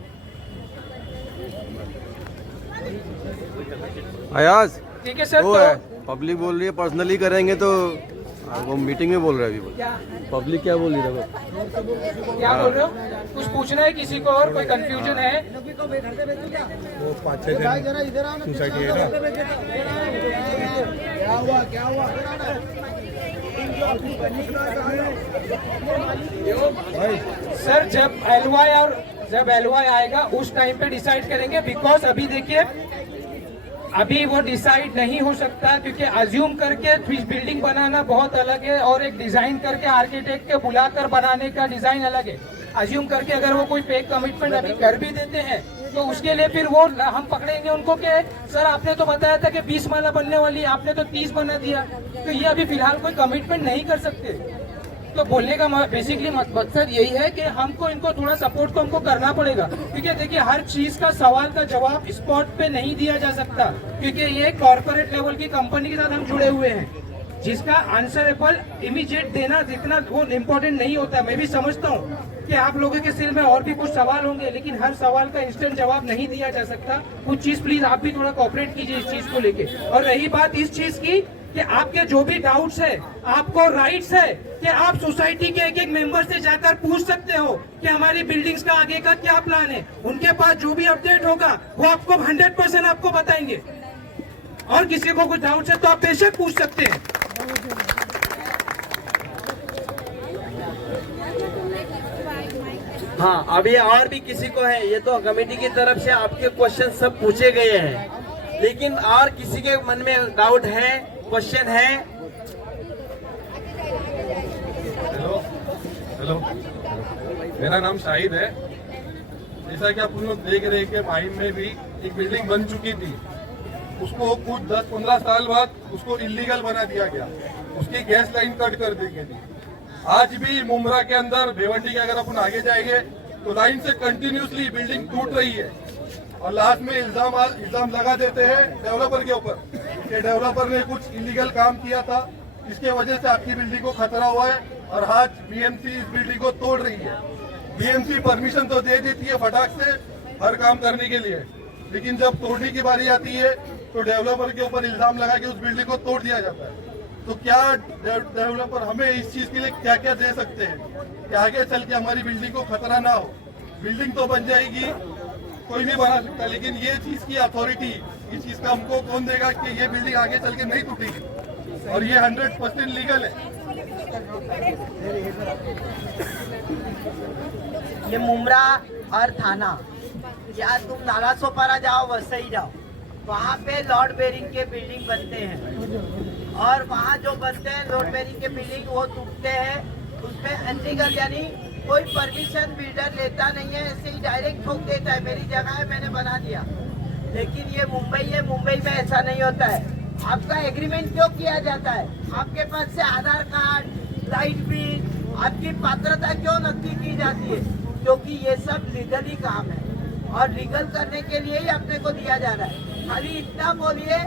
अयाज ठीक है सर। वो तो है, पब्लिक बोल रही है पर्सनली करेंगे तो वो मीटिंग में बोल रहा है अभी। पब्लिक क्या बोल रही है? क्या बोल रहे हो? कुछ पूछना है किसी को और कोई कंफ्यूजन है? वो 5-6 सोसाइटी है ना, क्या हुआ सर जब LOI आएगा उस टाइम पे डिसाइड करेंगे। बिकॉज अभी देखिए अभी वो डिसाइड नहीं हो सकता, क्योंकि अज्यूम करके बिल्डिंग बनाना बहुत अलग है और एक डिजाइन करके आर्किटेक्ट के बुलाकर बनाने का डिजाइन अलग है। अज्यूम करके अगर वो कोई फेक कमिटमेंट अभी कर भी देते हैं तो उसके लिए फिर वो हम पकड़ेंगे उनको कि सर आपने तो बताया था कि 20 माला बनने वाली है, आपने तो 30 बना दिया। तो ये अभी फिलहाल कोई कमिटमेंट नहीं कर सकते। तो बोलने का बेसिकली मकसद यही है कि हमको इनको थोड़ा सपोर्ट तो हमको करना पड़ेगा, क्योंकि देखिए हर चीज का सवाल का जवाब स्पॉट पे नहीं दिया जा सकता, क्योंकि ये कॉर्पोरेट लेवल की कंपनी के साथ हम जुड़े हुए हैं, जिसका आंसरेबल इमीडिएट देना जितना वो इम्पोर्टेंट नहीं होता। मैं भी समझता हूँ कि आप लोगों के सिर में और भी कुछ सवाल होंगे, लेकिन हर सवाल का इंस्टेंट जवाब नहीं दिया जा सकता। कुछ चीज प्लीज आप भी थोड़ा कोऑपरेट कीजिए इस चीज को लेके। और रही बात इस चीज की कि आपके जो भी डाउट्स है, आपको राइट्स है कि आप सोसाइटी के एक एक मेंबर से जाकर पूछ सकते हो कि हमारी बिल्डिंग्स का आगे का क्या प्लान है। उनके पास जो भी अपडेट होगा वो आपको 100% आपको बताएंगे। और किसी को कुछ डाउट्स है तो आप बेशक पूछ सकते हैं। हाँ, अभी और भी किसी को है, ये तो कमेटी की तरफ से आपके क्वेश्चन सब पूछे गए हैं, लेकिन और किसी के मन में डाउट है, क्वेश्चन है? हेलो, मेरा नाम शाहिद है। जैसा कि आप लोग देख रहे हैं कि माहिम में भी एक बिल्डिंग बन चुकी थी, उसको कुछ 10-15 साल बाद उसको इलीगल बना दिया गया, उसकी गैस लाइन कट कर दी गई। आज भी मुमरा के अंदर भिवंडी के अगर अपन आगे जाएंगे तो लाइन से कंटिन्यूसली बिल्डिंग टूट रही है, और लास्ट में इल्जाम लगा देते हैं डेवलपर के ऊपर कि डेवलपर ने कुछ इलीगल काम किया था, इसके वजह से आपकी बिल्डिंग को खतरा हुआ है। और आज बीएमसी इस बिल्डिंग को तोड़ रही है। बीएमसी परमिशन तो दे देती है फटाक से हर काम करने के लिए, लेकिन जब तोड़ने की बारी आती है तो डेवलपर के ऊपर इल्जाम लगा के उस बिल्डिंग को तोड़ दिया जाता है। तो क्या डेवलपर हमें इस चीज के लिए क्या क्या दे सकते हैं कि आगे चल के हमारी बिल्डिंग को खतरा ना हो? बिल्डिंग तो बन जाएगी, कोई भी बना सकता है, लेकिन ये चीज की अथॉरिटी, इस चीज का हमको कौन देगा कि ये बिल्डिंग आगे चल के नहीं टूटेगी? और ये 100% लीगल है। ये मुमरा और थाना, या तुम नाला सोपारा जाओ वसई जाओ, वहाँ पे लॉर्ड बेरिंग के बिल्डिंग बनते हैं, और वहाँ जो बनते हैं लॉर्ड बेरिंग के बिल्डिंग वो टूटते हैं, उसमें अनलीगल यानी कोई परमिशन बिल्डर लेता नहीं है, ऐसे ही डायरेक्ट ठोक देता है, मेरी जगह है मैंने बना दिया। लेकिन ये मुंबई है, मुंबई में ऐसा नहीं होता है। आपका एग्रीमेंट क्यों किया जाता है? आपके पास से आधार कार्ड, लाइट बिल, आपकी पात्रता क्यों नक्की की जाती है? क्योंकि ये सब लीगली काम है, और लीगल करने के लिए ही अपने को दिया जा रहा है। खाली इतना बोलिए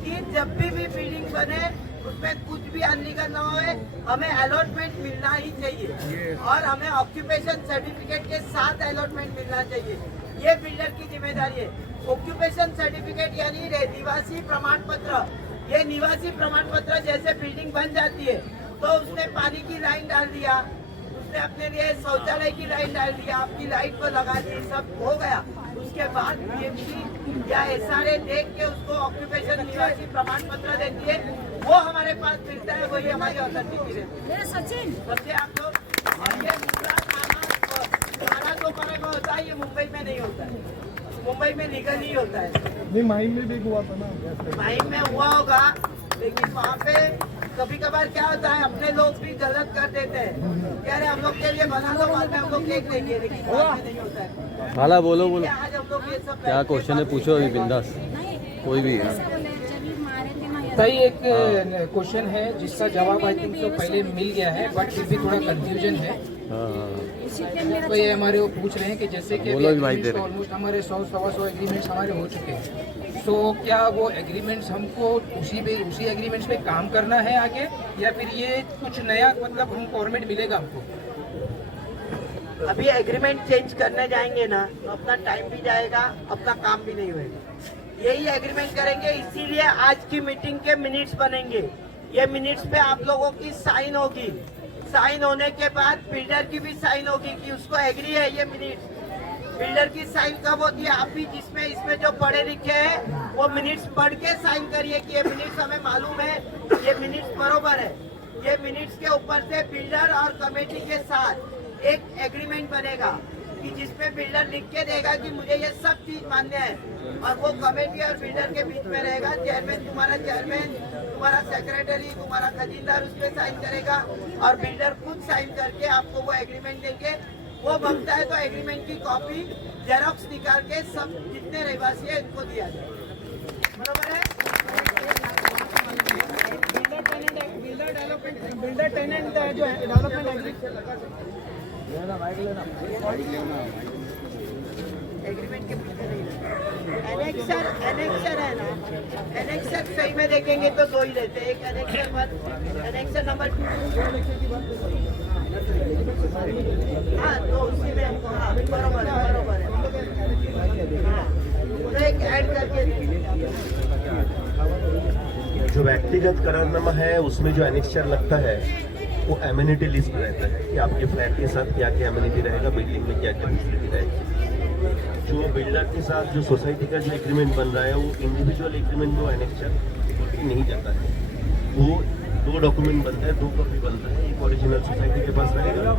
कि जब भी बिल्डिंग बने उसमें कुछ भी अनलीगल ना होए, हमें अलॉटमेंट मिलना ही चाहिए, और हमें ऑक्यूपेशन सर्टिफिकेट के साथ अलॉटमेंट मिलना चाहिए। ये बिल्डर की जिम्मेदारी है। ऑक्यूपेशन सर्टिफिकेट यानी निवासी प्रमाण पत्र। ये निवासी प्रमाण पत्र जैसे बिल्डिंग बन जाती है तो उसने पानी की लाइन डाल दिया, उसने अपने लिए शौचालय की लाइन डाल दिया, आपकी लाइट को लगा दी, सब हो गया। उसके बाद बीएमसी या एसआरए देख के उसको ऑक्यूपेशन निवासी प्रमाण पत्र देती है, वो हमारे पास मिलता है, वही हमारी अथॉरिटी रहती है। समझे आप लोग? और ये थाना जो पड़ेगा होता है, ये मुंबई में नहीं होता है, मुंबई में लीगल ही होता है। नहीं, माहिम में भी हुआ था ना? माहिम में हुआ होगा, लेकिन वहाँ पे कभी कभार क्या होता है, अपने लोग भी गलत कर देते हैं, कह रहे हम लोग के लिए बना दो, बाद में हम लोग केक देंगे, लेकिन बाद में नहीं होता है। हाला बोलो आज हम लोग ये सब क्या क्वेश्चन है, पूछो अभी बिंदास, कोई भी सही। एक क्वेश्चन है जिसका जवाब आई थिंक तो पहले मिल गया है, बट फिर भी थोड़ा कंफ्यूजन है। तो ये हमारे वो पूछ रहे हैं कि जैसे कि ऑलमोस्ट हमारे 100-125 एग्रीमेंट्स हमारे हो चुके हैं, तो क्या वो एग्रीमेंट्स हमको उसी एग्रीमेंट्स पे काम करना है आगे, या फिर ये कुछ नया मतलब हम फॉर्मेट मिलेगा हमको? अभी एग्रीमेंट चेंज करने जाएंगे ना तो अपना टाइम भी जाएगा, अपना काम भी नहीं होएगा। यही एग्रीमेंट करेंगे, इसीलिए आज की मीटिंग के मिनट्स बनेंगे। ये मिनट्स पे आप लोगों की साइन होगी, साइन होने के बाद बिल्डर की भी साइन होगी कि उसको एग्री है ये मिनट्स। बिल्डर की साइन कब होती है? आप भी जिसमें इसमें जो पढ़े लिखे हैं वो मिनट्स पढ़ के साइन करिए कि ये मिनट्स हमें मालूम है, ये मिनट्स बरोबर है। ये मिनट्स के ऊपर से बिल्डर और कमेटी के साथ एक एग्रीमेंट बनेगा कि जिसमें बिल्डर लिख के देगा कि मुझे ये सब चीज मान्य है, और वो कमेटी और बिल्डर के बीच में रहेगा। चेयरमैन, तुम्हारा सेक्रेटरी, तुम्हारा खजीनदार उस पर साइन करेगा, और बिल्डर खुद साइन करके आपको वो एग्रीमेंट देंगे। वो बनता है तो एग्रीमेंट की कॉपी जेरॉक्स निकाल के सब जितने रहवासी है इनको दिया जाए। बरोबर है? बिल्डर टेनेंट जो है डेवलपमेंट एग्रीमेंट के एनेक्सर है ना, एनेक्सर सही में देखेंगे तो 2 ही रहते हैं, एक एनेक्सर 1, एनेक्सर नंबर 2। हाँ तो उसी में हमको, हाँ बरोबर है। हाँ तो एक ऐड करके जो व्यक्तिगत करारनामा है उसमें जो एनेक्चर लगता है वो एमिनिटी लिस्ट रहता है कि आपके फ्लैट के साथ क्या क्या एमिनिटी रहेगा, बिल्डिंग में क्या क्या फैसिलिटी रहेगी। जो बिल्डर के साथ जो सोसाइटी का जो एग्रीमेंट बन रहा है वो इंडिविजुअल एग्रीमेंट में वो एनेक्चर नहीं जाता है, वो 2 डॉक्यूमेंट बनता है, 2 कॉपी बनता है। एक ओरिजिनल सोसाइटी के पास रहेगा और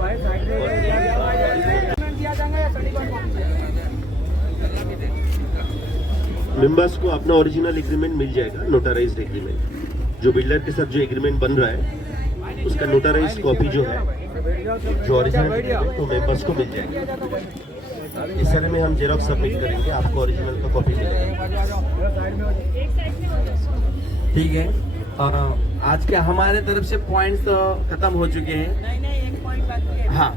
मेंबर्स को अपना ओरिजिनल एग्रीमेंट मिल जाएगा, नोटाराइज्ड एग्रीमेंट। जो बिल्डर के साथ जो एग्रीमेंट बन रहा है उसका नोटाराइज्ड कॉपी जो है, जो ओरिजिनल एग्रीमेंट तो मेंबर्स को मिल जाएगा। इस तरह में हम जेरॉक्स सबमिट करेंगे, आपको ओरिजिनल का कॉपी मिलेगा। ठीक है, आज के हमारे तरफ से पॉइंट्स तो खत्म हो चुके हैं। नहीं एक पॉइंट बाकी है। हाँ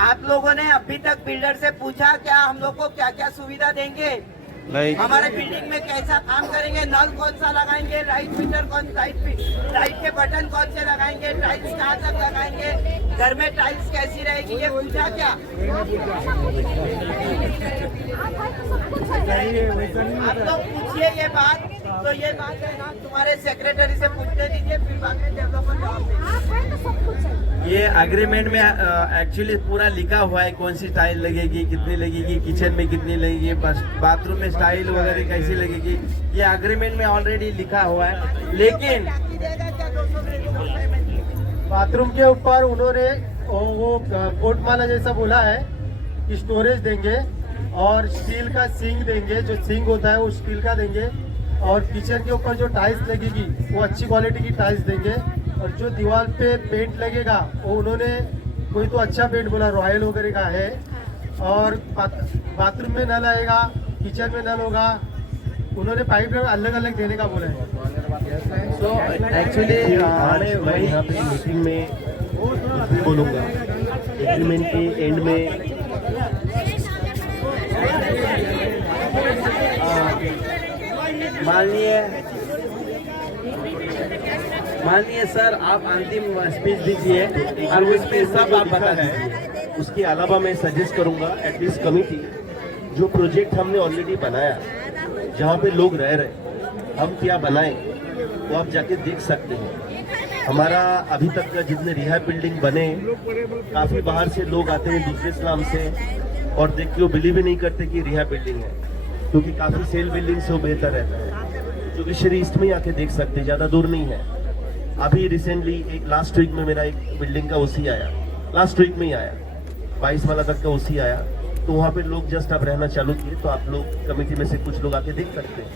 आप लोगों ने अभी तक बिल्डर से पूछा क्या हम लोग को क्या क्या सुविधा देंगे, नहीं। हमारे बिल्डिंग में कैसा काम करेंगे, नल कौन सा लगाएंगे, लाइट मीटर लाइट के बटन कौन से लगाएंगे, टाइल्स कहाँ तक लगाएंगे, घर में टाइल्स कैसी रहेगी, ये पूछा क्या? आप लोग पूछिए ये बात, तो ये बात है ना तुम्हारे सेक्रेटरी से पूछने दीजिए, फिर बाद में डेवलपर जवाब देंगे। ये एग्रीमेंट में एक्चुअली पूरा लिखा हुआ है कौन सी टाइल लगेगी, कितनी लगेगी, किचन में कितनी लगेगी, बाथरूम में स्टाइल वगैरह कैसी लगेगी, ये एग्रीमेंट में ऑलरेडी लिखा हुआ है। लेकिन बाथरूम के ऊपर उन्होंने वो कोटमाला जैसा बोला है कि स्टोरेज देंगे और स्टील का सिंक देंगे, जो सिंक होता है वो स्टील का देंगे, और किचन के ऊपर जो टाइल्स लगेगी वो अच्छी क्वालिटी की टाइल्स देंगे, और जो दीवार पे पेंट लगेगा वो उन्होंने कोई तो अच्छा पेंट बोला, रॉयल वगैरह का है, और बाथरूम में नल आएगा, किचन में नल होगा, उन्होंने पाइप अलग अलग देने का बोला है। तो एक्चुअली मैं वही यहाँ पे मीटिंग में बोलूँगा, एग्रीमेंट के एंड में माननीय सर आप अंतिम स्पीच दीजिए और उसमें सब आप बता दीजिए। उसके अलावा मैं सजेस्ट करूंगा एटलीस्ट कमिटी जो प्रोजेक्ट हमने ऑलरेडी बनाया, जहाँ पे लोग रह रहे, हम क्या बनाए वो आप जाके देख सकते हैं। हमारा अभी तक का जितने रिहा बिल्डिंग बने, काफी बाहर से लोग आते हैं दूसरे इस्लाम से, और देख के वो बिलीव ही नहीं करते कि रिहा बिल्डिंग है, क्योंकि काफी सेल बिल्डिंग से वो बेहतर रहता है। जो विशरी ईस्ट में आके देख सकते हैं, ज्यादा दूर नहीं है। अभी रिसेंटली एक लास्ट वीक में मेरा एक बिल्डिंग का ओसी आया, लास्ट वीक में ही आया, 22 वाला तक का ओसी आया, तो वहाँ पे लोग जस्ट अब रहना चालू किए। तो आप लोग कमेटी में से कुछ लोग आके देख सकते हैं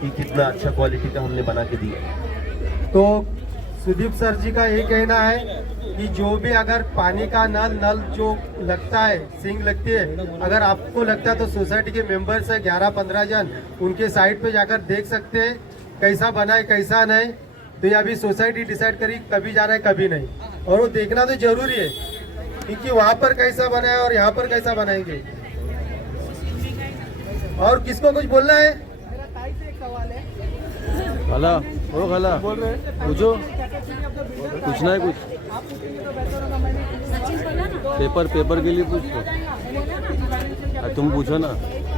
कि कितना अच्छा क्वालिटी का हमने बना के दिया। तो सुदीप सर जी का ये कहना है कि जो भी अगर पानी का नल जो लगता है, सिंक लगती है, अगर आपको लगता है तो सोसाइटी के मेंबर्स है 11-15 जन, उनके साइट पे जाकर देख सकते हैं कैसा बना है कैसा नहीं। तो ये अभी सोसाइटी डिसाइड करी कभी जाना है कभी नहीं, और वो देखना तो जरूरी है क्योंकि वहाँ पर कैसा बना है और यहाँ पर कैसा बनाएंगे। और किसको कुछ बोलना है? खाला ओ खाला पूछो, पूछना है कुछ? पेपर के लिए पूछो, तुम पूछो ना।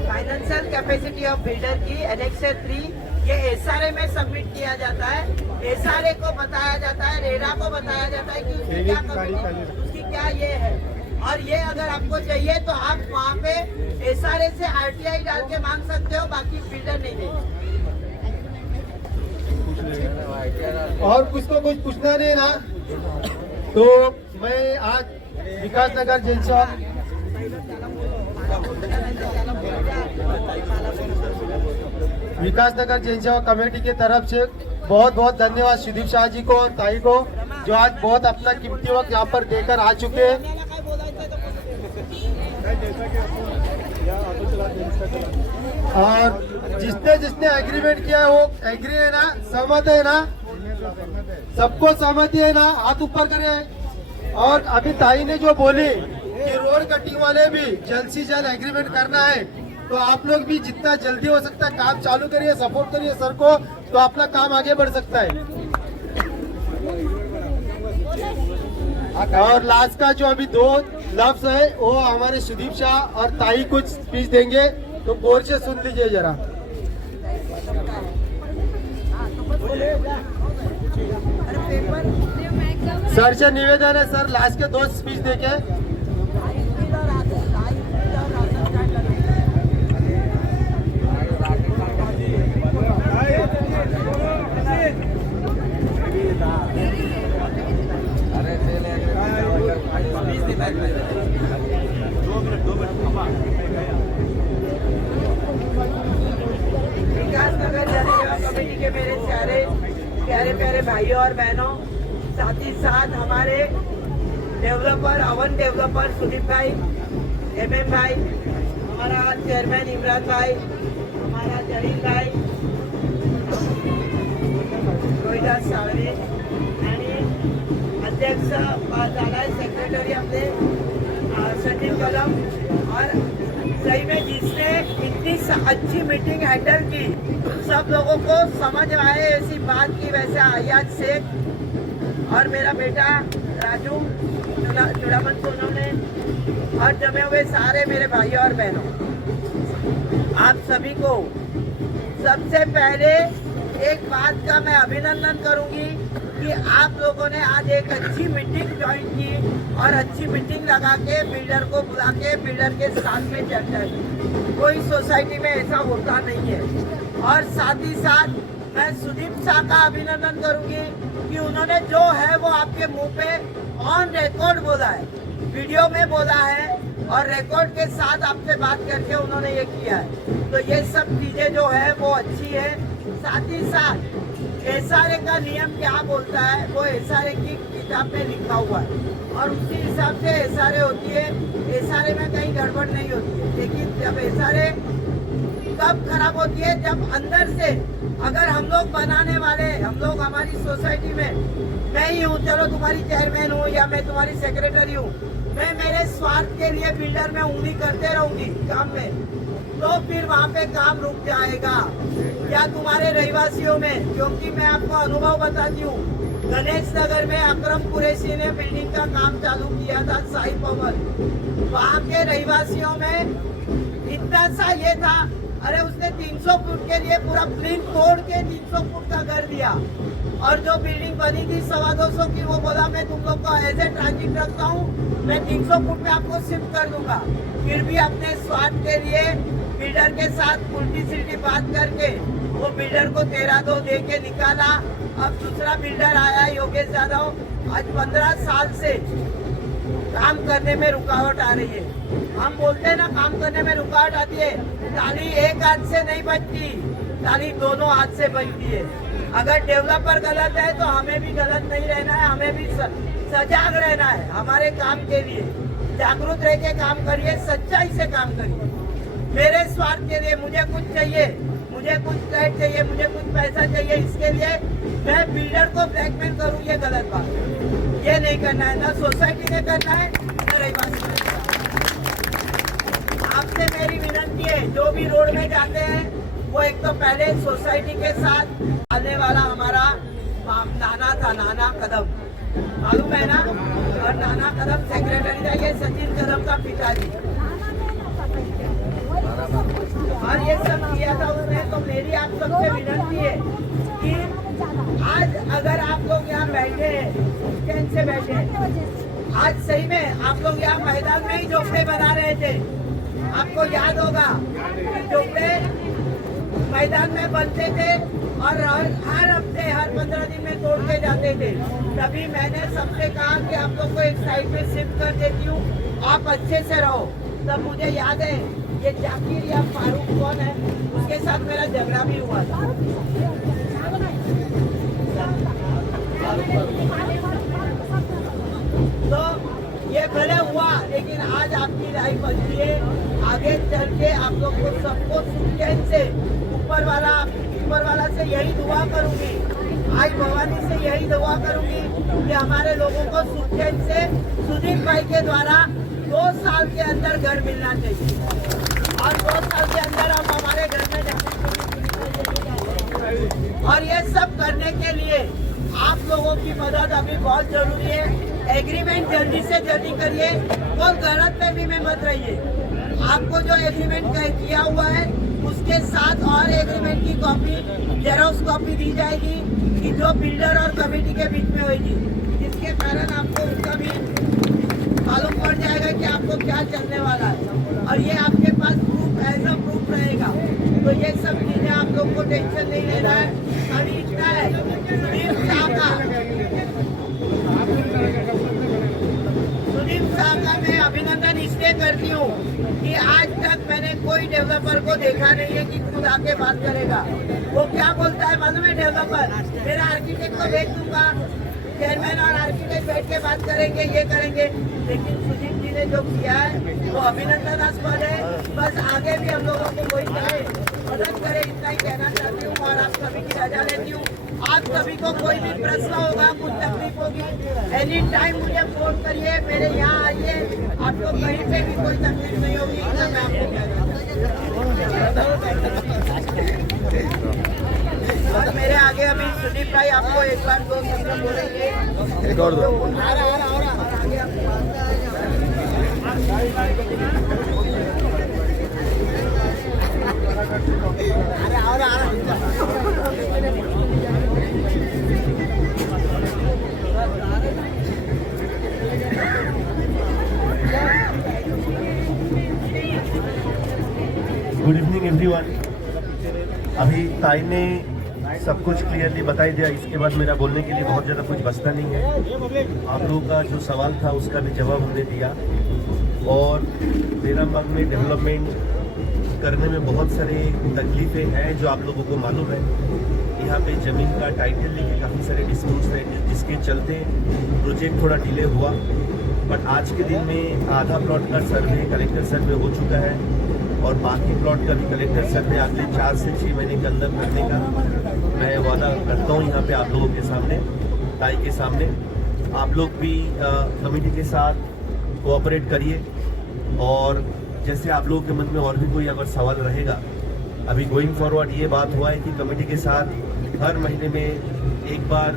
फाइनेंशियल कैपेसिटी ऑफ बिल्डर की एनेक्सर 3 ये एसआरए में सबमिट किया जाता है। एसआरए को बताया जाता है, रेरा को बताया जाता है कि उसकी क्या कमी, उसकी क्या ये है। और ये अगर आपको चाहिए तो आप वहाँ पे एसआरए से आरटीआई डाल के मांग सकते हो, बाकी बिल्डर नहीं देंगे। और कुछ तो कुछ पूछना नहीं ना, तो मैं आज विकास नगर जेल चौक विकास नगर जन सेवा कमेटी की तरफ से बहुत बहुत धन्यवाद सुदीप शाह जी को और ताई को, जो आज बहुत अपना कीमती वक्त यहाँ पर देकर आ चुके हैं। और जिसने जिसने एग्रीमेंट किया है वो एग्री है ना, सहमत है ना, सबको सहमति है ना, हाथ ऊपर करें। और अभी ताई ने जो बोली कि रोड कटिंग वाले भी जल्द से जल्द एग्रीमेंट करना है, तो आप लोग भी जितना जल्दी हो सकता है काम चालू करिए, सपोर्ट करिए सर को, तो अपना काम आगे बढ़ सकता है। और लास्ट का जो अभी 2 लफ्ज है वो हमारे सुदीप शाह और ताई कुछ स्पीच देंगे, तो गौर से सुन लीजिए जरा। सर से निवेदन है सर लास्ट के 2 स्पीच देके। विकास नगर जन सेवा कमेटी के मेरे प्यारे प्यारे भाइयों और बहनों, साथ ही साथ हमारे डेवलपर अवन डेवलपर सुदीप भाई, MM भाई, हमारा चेयरमैन इमरान भाई, हमारा जलील भाई, रोहिदास सावरे आणि अध्यक्ष झालाय सेक्रेटरी आपले सचिन कदम, और सही में जिसने इतनी अच्छी मीटिंग हैंडल की, सब लोगों को समझ आए ऐसी बात की, वैसे आयाज शेख और मेरा बेटा राजू चुड़ामन सोनवने और जमे हुए सारे मेरे भाइयों और बहनों, आप सभी को सबसे पहले एक बात का मैं अभिनंदन करूंगी कि आप लोगों ने आज एक अच्छी मीटिंग ज्वाइन की और अच्छी मीटिंग लगा के बिल्डर को बुला के बिल्डर के साथ में चर्चा की। कोई सोसाइटी में ऐसा होता नहीं है। और साथ ही साथ मैं सुदीप शाह का अभिनंदन करूंगी कि उन्होंने जो है वो आपके मुंह पे ऑन रिकॉर्ड बोला है, वीडियो में बोला है और रिकॉर्ड के साथ आपसे बात करके उन्होंने ये किया है। तो ये सब चीजें जो है वो अच्छी है। साथ ही साथ SRA का नियम क्या बोलता है वो SRA की किताब में लिखा हुआ है और उसी हिसाब से SRA होती है। SRA में कहीं गड़बड़ नहीं होती है, लेकिन जब SRA कब खराब होती है, जब अंदर से अगर हम लोग बनाने वाले, हम लोग हमारी सोसाइटी में, मैं ही हूँ, चलो तुम्हारी चेयरमैन हूँ या मैं तुम्हारी सेक्रेटरी हूँ, मैं मेरे स्वार्थ के लिए बिल्डर में उंगली करते रहूंगी काम में, तो फिर वहाँ पे काम रुक जाएगा। या तुम्हारे रहवासियों में, क्योंकि मैं आपको अनुभव बताती हूँ, गणेश नगर में अकरम कुरैशी ने बिल्डिंग का काम चालू किया था, साई भवन, वहाँ के रहवासियों में इतना सा ये था, अरे उसने 300 फुट के लिए पूरा प्लिंथ तोड़ के 300 फुट का घर दिया और जो बिल्डिंग बनी थी 225 की, वो बोला मैं तुम लोग को एज ए ट्रांजिट रखता हूँ, मैं 300 फुट में आपको शिफ्ट कर दूंगा। फिर भी अपने स्वार्थ के लिए बिल्डर के साथ उल्टी सीधी बात करके वो बिल्डर को 13,2 दे के निकाला। अब दूसरा बिल्डर आया योगेश यादव, आज 15 साल से काम करने में रुकावट आ रही है। हम बोलते हैं ना काम करने में रुकावट आती है, ताली एक हाथ से नहीं बजती, ताली दोनों हाथ से बजती है। अगर डेवलपर गलत है तो हमें भी गलत नहीं रहना है, हमें भी सजाग रहना है हमारे काम के लिए। जागरूक रह के काम करिए, सच्चाई से काम करिए। मेरे स्वार्थ के लिए मुझे कुछ चाहिए, मुझे कुछ फ्लैट चाहिए, मुझे कुछ पैसा चाहिए, इसके लिए मैं बिल्डर को ब्लैकमेल करूँ, ये गलत बात है। ये नहीं करना है, ना सोसाइटी ने करना है, ना रहवासी ने करना है। आपसे मेरी विनती है, जो भी रोड में जाते हैं वो एक तो पहले सोसाइटी के साथ आने वाला हमारा नाना था, नाना कदम, मालूम है ना, और नाना कदम सेक्रेटरी था, ये सचिन कदम का पिताजी, और ये सब किया था उसने। तो मेरी आप सबसे विनती है कि आज अगर आप लोग यहाँ बैठे हैं, चैन से बैठे हैं, आज सही में आप लोग यहाँ मैदान में ही झोपड़े बना रहे थे। आपको याद होगा झोपड़े मैदान में बनते थे और हर हफ्ते, हर 15 दिन में तोड़ के जाते थे। तभी मैंने सबसे कहा कि आप लोग को एक साइड में शिफ्ट कर देती हूँ, आप अच्छे से रहो। तब मुझे याद है ये जाकिर या फारूक कौन है, उसके साथ मेरा झगड़ा भी हुआ था। तो ये भले हुआ, लेकिन आज आपकी राय बनती है। आगे चल के आप लोग को सबको सुचैन से ऊपर वाला से यही दुआ करूंगी, आज भवानी से यही दुआ करूंगी कि हमारे लोगों को सुचैन से सुदीप भाई के द्वारा 2 साल के अंदर घर मिलना चाहिए और 2 साल के अंदर हम हमारे घर में जाना। और ये सब करने के लिए आप लोगों की मदद अभी बहुत जरूरी है। एग्रीमेंट जल्दी से जल्दी करिए और गलतफहमी में मत रहिए। आपको जो एग्रीमेंट किया हुआ है उसके साथ और एग्रीमेंट की कॉपी, जेरोक्स कॉपी दी जाएगी कि जो बिल्डर और कमेटी के बीच में होगी, जिसके कारण आपको उसका भी मालूम पड़ जाएगा कि आपको क्या चलने वाला है और ये आपके पास प्रूफ एज अ प्रूफ रहेगा। तो ये सब चीजें आप लोग को टेंशन नहीं लेना है। अभी इतना है, सुदीप साहब का मैं अभिनंदन इसलिए करती हूँ कि आज तक मैंने कोई डेवलपर को देखा नहीं है कि खुद आके बात करेगा। वो क्या बोलता है मालूम है डेवलपर, मेरा आर्किटेक्ट को भेज दूंगा, चेयरमैन और आर्किटेक्ट बैठ के बात करेंगे, ये करेंगे। लेकिन सुजीत जी ने जो किया है वो अभिनंदनास्पद है। बस आगे भी हम लोगों को कोई चाहे मदद करे, इतना ही कहना चाहती हूँ और आप सभी की रजा लेती हूँ। आप सभी को कोई भी प्रश्न होगा, कुछ तकलीफ होगी, एनी टाइम मुझे फोन करिए, मेरे यहाँ आइए, आपको कहीं पे भी कोई तकलीफ नहीं होगी। इतना मैं आपको और मेरे आगे अभी सुदीप भाई आपको एक बार 2 शब्द बोलेंगे। एक और दो। Good evening everyone. अभी ताई ने सब कुछ क्लियरली बताई दिया, इसके बाद मेरा बोलने के लिए बहुत ज़्यादा कुछ बचता नहीं है। आप लोगों का जो सवाल था उसका भी जवाब हमने दिया और बेरामबाग में डेवलपमेंट करने में बहुत सारे तकलीफें हैं जो आप लोगों को मालूम है। यहाँ पे ज़मीन का टाइटल लेके काफ़ी सारे डिस्प्यूट्स हैं जिसके चलते प्रोजेक्ट थोड़ा डिले हुआ। बट आज के दिन में आधा प्लॉट का सर्वे कलेक्टर सर्वे हो चुका है और बाकी प्लॉट का भी कलेक्टर सर्वे अगले 4 से 6 महीने के अंदर करने का मैं वादा करता हूँ यहाँ पे आप लोगों के सामने, ताई के सामने। आप लोग भी कमेटी के साथ कोऑपरेट करिए और जैसे आप लोगों के मन में और भी कोई अगर सवाल रहेगा, अभी गोइंग फॉरवर्ड ये बात हुआ है कि कमेटी के साथ हर महीने में एक बार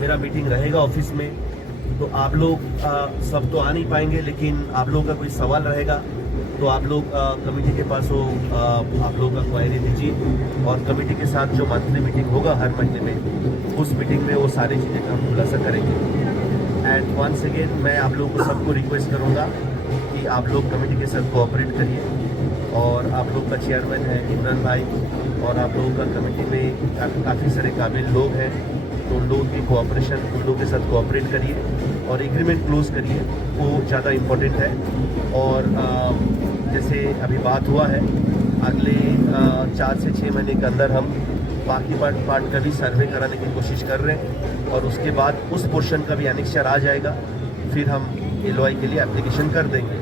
मेरा मीटिंग रहेगा ऑफिस में। तो आप लोग सब तो आ नहीं पाएंगे, लेकिन आप लोगों का कोई सवाल रहेगा तो आप लोग कमेटी के पास हो, आप लोग का क्वायरी दीजिए और कमेटी के साथ जो मंथली मीटिंग होगा हर महीने में, उस मीटिंग में वो सारी चीज़ें का हम खुलासा करेंगे। एंड वंस अगेन मैं आप लोगों को सबको रिक्वेस्ट करूँगा कि आप लोग कमेटी के साथ कोऑपरेट करिए और आप लोग का चेयरमैन है इमरान भाई और आप लोगों का कमेटी में काफ़ी सारे काबिल लोग हैं, तो उन लोगों की कोऑपरेशन, उन लोगों के साथ कोऑपरेट करिए और एग्रीमेंट क्लोज करिए, वो ज़्यादा इम्पोर्टेंट है। और जैसे अभी बात हुआ है, अगले 4 से 6 महीने के अंदर हम बाकी पार्ट का भी सर्वे कराने की कोशिश कर रहे हैं और उसके बाद उस पोर्शन का भी एनेक्चर आ जाएगा, फिर हम LOI के लिए एप्लीकेशन कर देंगे।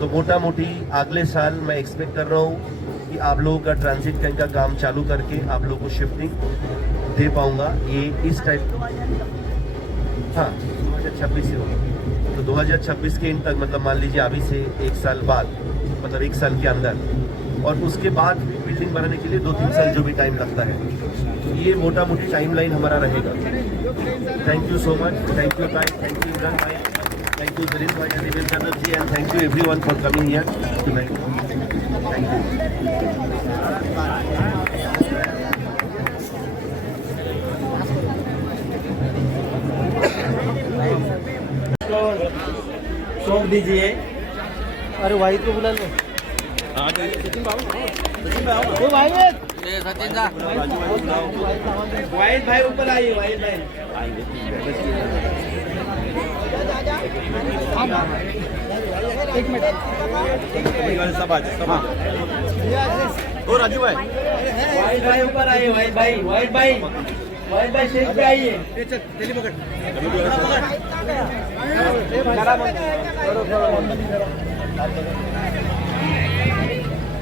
तो मोटा मोटी अगले साल मैं एक्सपेक्ट कर रहा हूँ कि आप लोगों का ट्रांजिट का काम चालू करके आप लोगों को शिफ्टिंग दे पाऊँगा। ये इस टाइप, हाँ 2026 से होगा, तो 2026 के इन तक, मतलब मान लीजिए अभी से 1 साल बाद, मतलब 1 साल के अंदर, और उसके बाद बिल्डिंग बनाने के लिए 2-3 साल जो भी टाइम लगता है, ये मोटा मोटी टाइमलाइन हमारा रहेगा। Thank you so much, thank you भाई, थैंक यू इमरान भाई, थैंक यू जरीन भाई, Devendra Yadav ji, and thank you everyone for coming here tonight. Thank you. सौंप दीजिए। अरे वाहिद को बुला लो। आ जाइए। वो भाई वाहिद भाई ऊपर आइए, वाहिद भाई। ओ राजू भाई, वाहिद भाई ऊपर आइए, वाहिद भाई, वाहिद भाई, वाहिद भाई स्टेज पे आइए।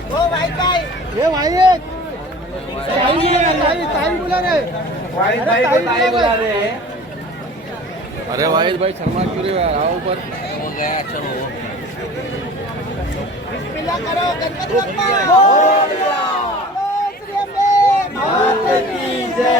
ओ भाई भाई वाहिद भाई को ताई बुला रहे हैं। अरे वाहिद भाई शर्मा क्यों रे यार, आओ ऊपर। बिस्मिल्लाह करो, गणपति बप्पा श्री अम्बे माता की जय।